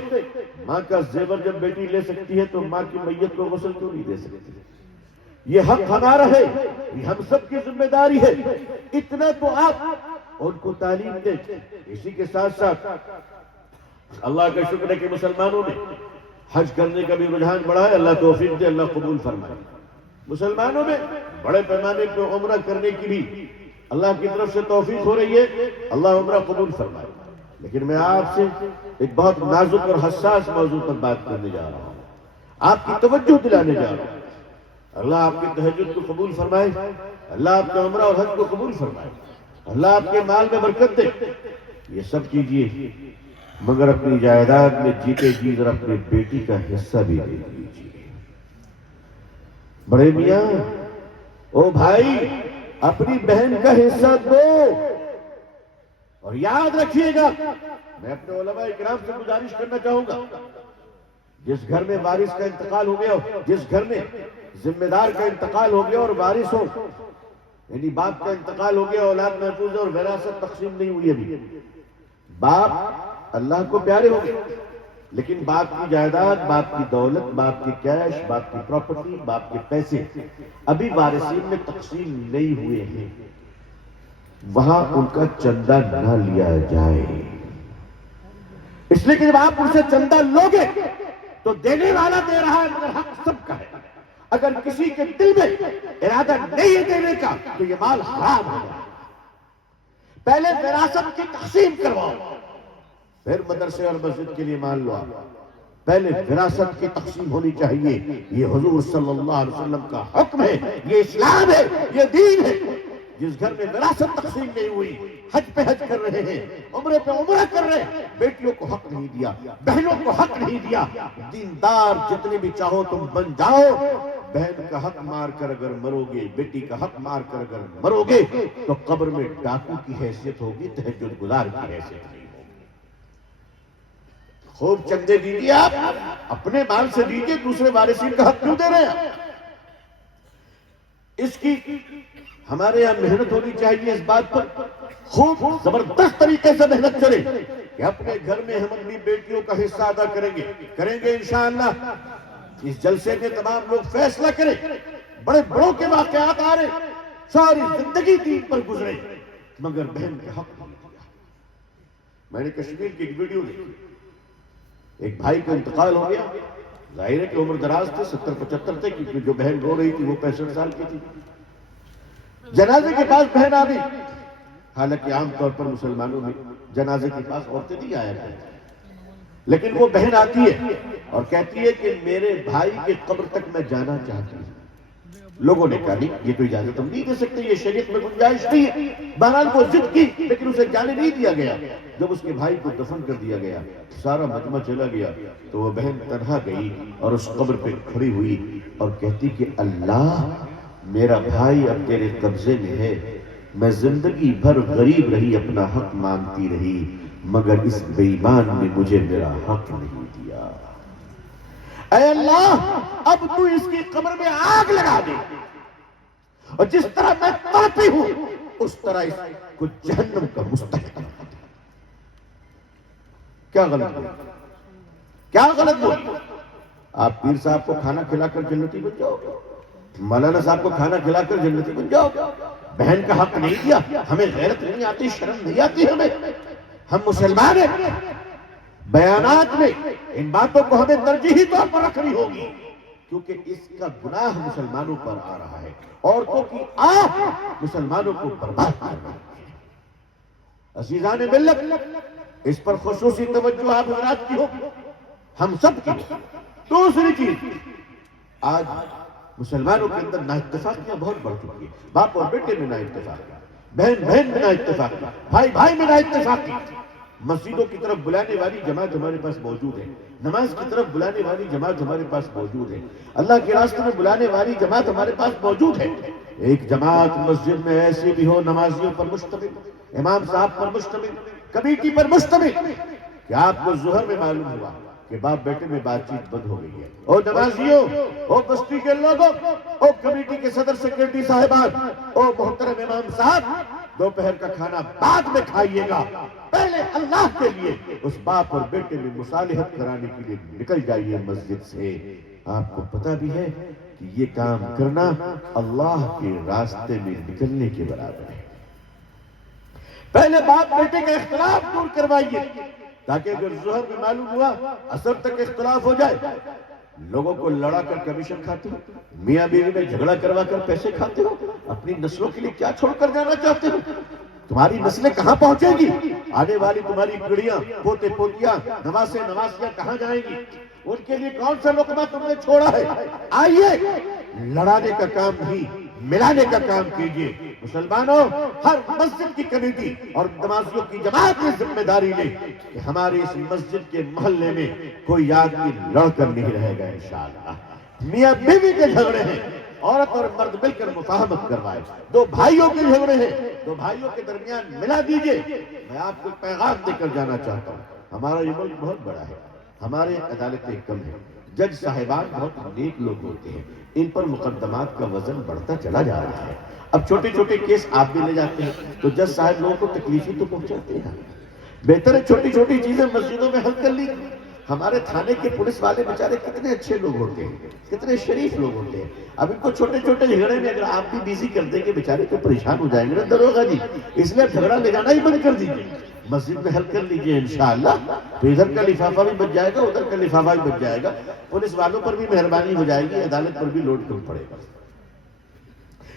ماں کا زیور جب بیٹی لے سکتی ہے تو ماں کی میت کو غسل کیوں نہیں دے سکتی؟ یہ حق ہمارا ہے، یہ ہم سب کی ذمہ داری ہے۔ اتنا تو آپ ان کو تعلیم دیں۔ اسی کے ساتھ ساتھ اللہ کا شکر ہے کہ مسلمانوں نے حج کرنے کا بھی رجحان بڑھا ہے، اللہ توفیق دے، اللہ قبول فرمائے۔ مسلمانوں میں بڑے پیمانے پہ عمرہ کرنے کی بھی اللہ کی طرف سے توفیق ہو رہی ہے، اللہ عمرہ قبول فرمائے۔ لیکن میں آپ سے ایک بہت نازک اور حساس موضوع پر بات کرنے جا رہا ہوں، آپ کی توجہ دلانے جا رہا ہوں۔ اللہ آپ کی تہجد کو قبول فرمائے، اللہ آپ کا عمرہ اور حج کو قبول فرمائے، اللہ آپ کے مال میں برکت دے۔ یہ سب کیجئے مگر اپنی جائیداد میں جیتے جی ذرا اپنے بیٹی کا حصہ بھی دے دیجیے۔ بڑے میاں، او بھائی، اپنی بہن کا حصہ دو۔ اور یاد رکھیے گا، میں اپنے علماء اکرام سے گزارش کرنا چاہوں گا، جس گھر میں وارث کا انتقال ہو گیا ہو، جس گھر میں ذمہ دار کا انتقال ہو گیا اور وارث ہو، یعنی باپ کا انتقال ہو گیا، اولاد محفوظ ہے اور وراثت تقسیم نہیں ہوئی ابھی، باپ اللہ کو پیارے ہو گئے لیکن باپ کی جائیداد، باپ کی دولت، باپ کی کیش، باپ کی پراپرٹی، باپ کے پیسے ابھی وارثین میں تقسیم نہیں ہوئے ہیں، وہاں ان کا چندہ نہ لیا جائے۔ اس لیے کہ جب آپ ان سے چندہ لوگے تو دینے والا دے رہا ہے مگر حق سب کا ہے۔ اگر کسی کے دل میں ارادہ نہیں ہے دینے کا تو یہ مال حرام ہوگا۔ پہلے وراثت کی تقسیم کرواؤ، پھر مدرسے اور مسجد کے لیے مال لو۔ پہلے وراثت کی تقسیم ہونی چاہیے۔ یہ حضور صلی اللہ علیہ وسلم کا حکم ہے، یہ اسلام ہے، یہ دین ہے۔ جس گھر میں وراثت تقسیم نہیں ہوئی، حج پہ حج کر رہے ہیں، عمرے پہ عمرہ کر رہے ہیں، بیٹیوں کو حق نہیں دیا، بہنوں کو حق نہیں دیا۔ دیندار جتنے بھی چاہو تم بن جاؤ، بہن کا حق مار کر اگر مرو گے، بیٹی کا حق مار کر اگر مرو گے تو قبر میں ڈاکو کی حیثیت ہوگی، تہجد گزار کی حیثیت نہیں ہوگی۔ خوب چندے دیجیے، آپ اپنے مال سے دیجیے، دوسرے وارثین کا حق کیوں دے رہے ہیں؟ اس کی ہمارے یہاں محنت ہونی چاہیے، اس بات پر خوب زبردست طریقے سے محنت کریں کہ اپنے گھر میں ہم اپنی بیٹیوں کا حصہ ادا کریں گے انشاءاللہ۔ اس جلسے میں تمام لوگ فیصلہ کریں، بڑے بڑوں کے واقعات آ رہے، ساری زندگی دین پر گزرے مگر بہن کے حق نہیں دیا۔ میں نے کشمیر کی ایک ویڈیو دیکھی، ایک بھائی کا انتقال ہو گیا، ظاہر ہے کہ عمر دراز تھے، 70-75 تھے، کیونکہ جو بہن رو رہی تھی وہ 65 سال کی تھی۔ جنازے کے پاس بہن آ گئی، حالانکہ عام طور پر مسلمانوں میں جنازے کے پاس عورتیں نہیں آیا کرتی، لیکن وہ بہن آتی ہے اور کہتی ہے کہ میرے بھائی کے قبر تک میں جانا چاہتی ہوں۔ لوگوں نے کہا نہیں، یہ تو اجازت ہم نہیں دے سکتے، یہ شریعت میں گنجائش نہیں ہے۔ بہرحال وہ ضد کی لیکن اسے جانے نہیں دیا گیا۔ جب اس کے بھائی کو دفن کر دیا گیا، سارا مجمع چلا گیا تو وہ بہن تنہا گئی اور اس قبر پہ کھڑی ہوئی اور کہتی کہ اللہ، میرا بھائی اب تیرے قبضے میں ہے، میں زندگی بھر غریب رہی، اپنا حق مانگتی رہی، مگر اس بے ایمان نے مجھے میرا حق نہیں دیا۔ اے اللہ اب تو اس کی قبر میں آگ لگا دے، اور جس طرح میں پاپی ہوں اس طرح اس کو جہنم کا مستحق بنا دے۔ کیا غلط بولی؟ کیا غلط بولی؟ آپ پیر صاحب کو کھانا کھلا کر جنتی بن جاؤ گے، مولانا صاحب کو کھانا کھلا کر جنتی بن جاؤ گے، بہن کا حق نہیں دیا، ہمیں غیرت نہیں آتی، شرم نہیں آتی ہمیں، ہم مسلمان ہیں، بیانات میں ان باتوں کو ہمیں ترجیحی طور پر رکھنی ہوگی، کیونکہ اس کا گناہ مسلمانوں پر آ رہا ہے، عورتوں کی آہ مسلمانوں کو برباد کر رہی ہے۔ عزیزان ملت، اس پر خصوصی توجہ آپ حضرات کی ہو، ہم سب کی ہو۔ دوسری چیز، آج مسلمانوں کے اندر نااتفاقیاں بہت بڑھ چکی ہے، باپ اور بیٹے میں نااتفاقی، بہن بہن میں نااتفاقی، بھائی بھائی میں نااتفاقی۔ مسجدوں کی طرف بلانے والی جماعت ہمارے پاس موجود ہے، نماز کی طرف بلانے والی جماعت ہمارے پاس موجود ہے، اللہ کے راستے میں بلانے والی جماعت ہمارے پاس موجود ہے۔ ایک جماعت مسجد میں ایسی بھی ہو، نمازیوں پر مشتمل، امام صاحب پر مشتمل، کمیٹی پر مشتمل، کہ آپ کو ظہر میں معلوم ہوا کہ باپ بیٹے میں بات چیت بند ہو گئی ہے۔ او نمازیوں، او بستی کے لوگوں، او کمیٹی کے صدر سیکرٹری صاحبان، او محترم امام صاحب، دوپہر کا کھانا بعد میں کھائیے گا، پہلے اللہ کے لیے اس باپ اور بیٹے میں مصالحت کرانے کے لیے نکل جائیے مسجد سے۔ آپ کو پتہ بھی ہے کہ یہ کام کرنا اللہ کے راستے میں نکلنے کے برابر ہے۔ پہلے باپ بیٹے کا اختلاف دور کروائیے، تاکہ اگر ظہر میں معلوم ہوا عصر تک اختلاف ہو جائے، لوگوں کو لڑا کر کمیشن کھاتے ہو، میاں بیوی میں جھگڑا کروا کر پیسے کھاتے ہو، اپنی نسلوں کے لیے کیا چھوڑ کر جانا چاہتے ہو؟ تمہاری نسلیں کہاں پہنچے گی؟ آنے والی تمہاری پیڑیاں، پوتے پوتیاں، نواسے نواسیاں کہاں جائیں گی؟ ان کے لیے کون سا لقمہ تم نے چھوڑا ہے؟ آئیے لڑانے کا کام نہیں، ملانے کا کام کیجیے۔ مسلمانوں، ہر مسجد کی کمیٹی اور نمازیوں کی جماعت کی ذمہ داری لے کہ ہماری اس مسجد کے محلے میں کوئی آدمی لڑ کر نہیں رہے گا انشاءاللہ۔ میاں بیوی کے جھگڑے ہیں، عورت اور مرد مل کر مفاہمت کروائے۔ دو بھائیوں کے جھگڑے ہیں، دو بھائیوں کے درمیان ملا دیجئے۔ میں آپ کو پیغام دے کر جانا چاہتا ہوں، ہمارا یہ ملک بہت بڑا ہے، ہمارے عدالتیں کم ہیں، جج صاحبان بہت نیک لوگ ہوتے ہیں، ان پر مقدمات کا وزن بڑھتا چلا جا رہا ہے۔ اب چھوٹے چھوٹے کیس آپ بھی لے جاتے ہیں تو جج صاحب لوگوں کو تکلیفی تو پہنچاتے ہیں، بہتر ہے چھوٹی چھوٹی چیزیں مسجدوں میں حل کر لی۔ ہمارے تھانے کے پولیس والے بیچارے کتنے اچھے لوگ ہوتے ہیں، کتنے شریف لوگ ہوتے ہیں، اب ان کو چھوٹے چھوٹے جھگڑے میں اگر آپ بھی بیزی کر دیں گے بیچارے تو پریشان ہو جائیں گے نا دروغہ جی، اس لیے جھگڑا لے جانا ہی بند کر دیجیے، مسجد میں حل کر لیجیے انشاءاللہ، تو ادھر کا لفافہ بھی بچ جائے گا، ادھر کا لفافہ بھی بچ جائے گا، پولیس والوں پر بھی مہربانی ہو جائے گی، عدالت پر بھی لوڈ کم پڑے گا۔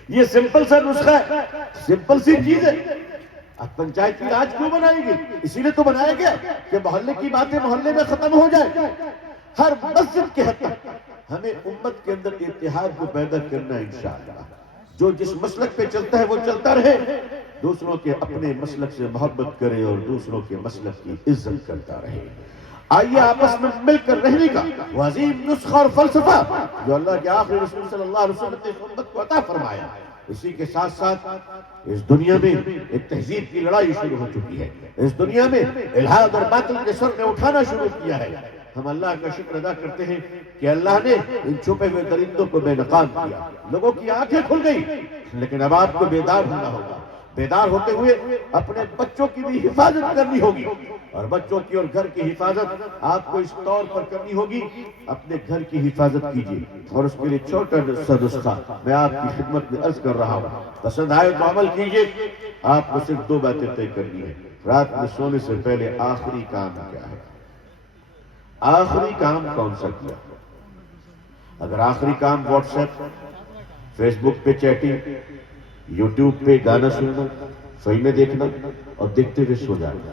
یہ سمپل سا نسخہ ہے، سمپل سی چیز ہے۔ اب پنچایتی راج کیوں بنائی گئی؟ اسی لیے تو بنایا گیا کہ محلے کی باتیں محلے میں ختم ہو جائے۔ ہر مسجد کے حد تک ہمیں امت کے اندر اتحاد کو پیدا کرنا ہے انشاءاللہ۔ جو جس مسلک پہ چلتا ہے وہ چلتا رہے، دوسروں کے اپنے مسلک سے محبت کرے اور دوسروں کے مسلک کی عزت کرتا رہے۔ آئیے آپس میں مل کر رہنے کا وہ عظیم نسخہ اور فلسفہ جو اللہ کے آخری رسول صلی اللہ علیہ وسلم نے امت کو عطا فرمایا، اسی کے ساتھ ساتھ اس دنیا میں ایک تہذیب کی لڑائی شروع ہو چکی ہے، اس دنیا میں الحاد اور باطل کے سر نے اٹھانا شروع کیا ہے۔ ہم اللہ کا شکر ادا کرتے ہیں کہ اللہ نے ان چھپے ہوئے درندوں کو بے نقاب کیا، لوگوں کی آنکھیں کھل گئی، لیکن اب آپ کو بیدار ہونا ہوگا۔ بیدار ہوتے ہوئے اپنے بچوں کی بھی حفاظت کرنی ہوگی، اور بچوں کی اور گھر کی حفاظت آپ کو اس طور پر کرنی ہوگی، اپنے گھر کی حفاظت کیجیے، اور اس کے لیے چھوٹا سا نسخہ میں آپ کی خدمت میں عرض کر رہا ہوں، پسند آئے تو عمل کیجیے۔ آپ کو صرف 2 باتیں طے کرنی ہے، رات میں سونے سے پہلے آخری کام کیا ہے، آخری کام کون سا کیا؟ اگر آخری کام واٹس ایپ، فیس بک پہ چیٹنگ، یوٹیوب پہ گانا سننا، فلمیں دیکھنا اور دیکھتے ہوئے سو جانا،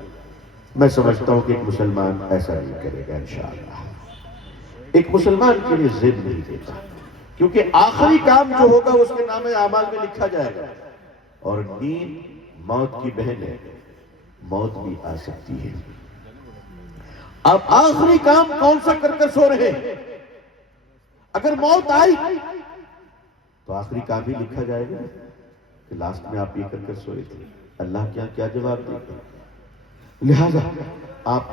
میں سمجھتا ہوں کہ ایک مسلمان ایسا نہیں کرے گا انشاءاللہ۔ ایک مسلمان کے لیے ضد نہیں دیتا، کیونکہ آخری کام جو ہوگا اس کے نام اعمال میں لکھا جائے گا، اور نیند موت کی بہن ہے، موت بھی آ سکتی ہے۔ اب آخری کام کون سا کر کر سو رہے ہیں؟ اگر موت آئی تو آخری کام ہی لکھا جائے گا کہ لاسٹ میں آپ یہ کر کر سوئے تھے، اللہ کیا جواب دے گا؟ لہذا آپ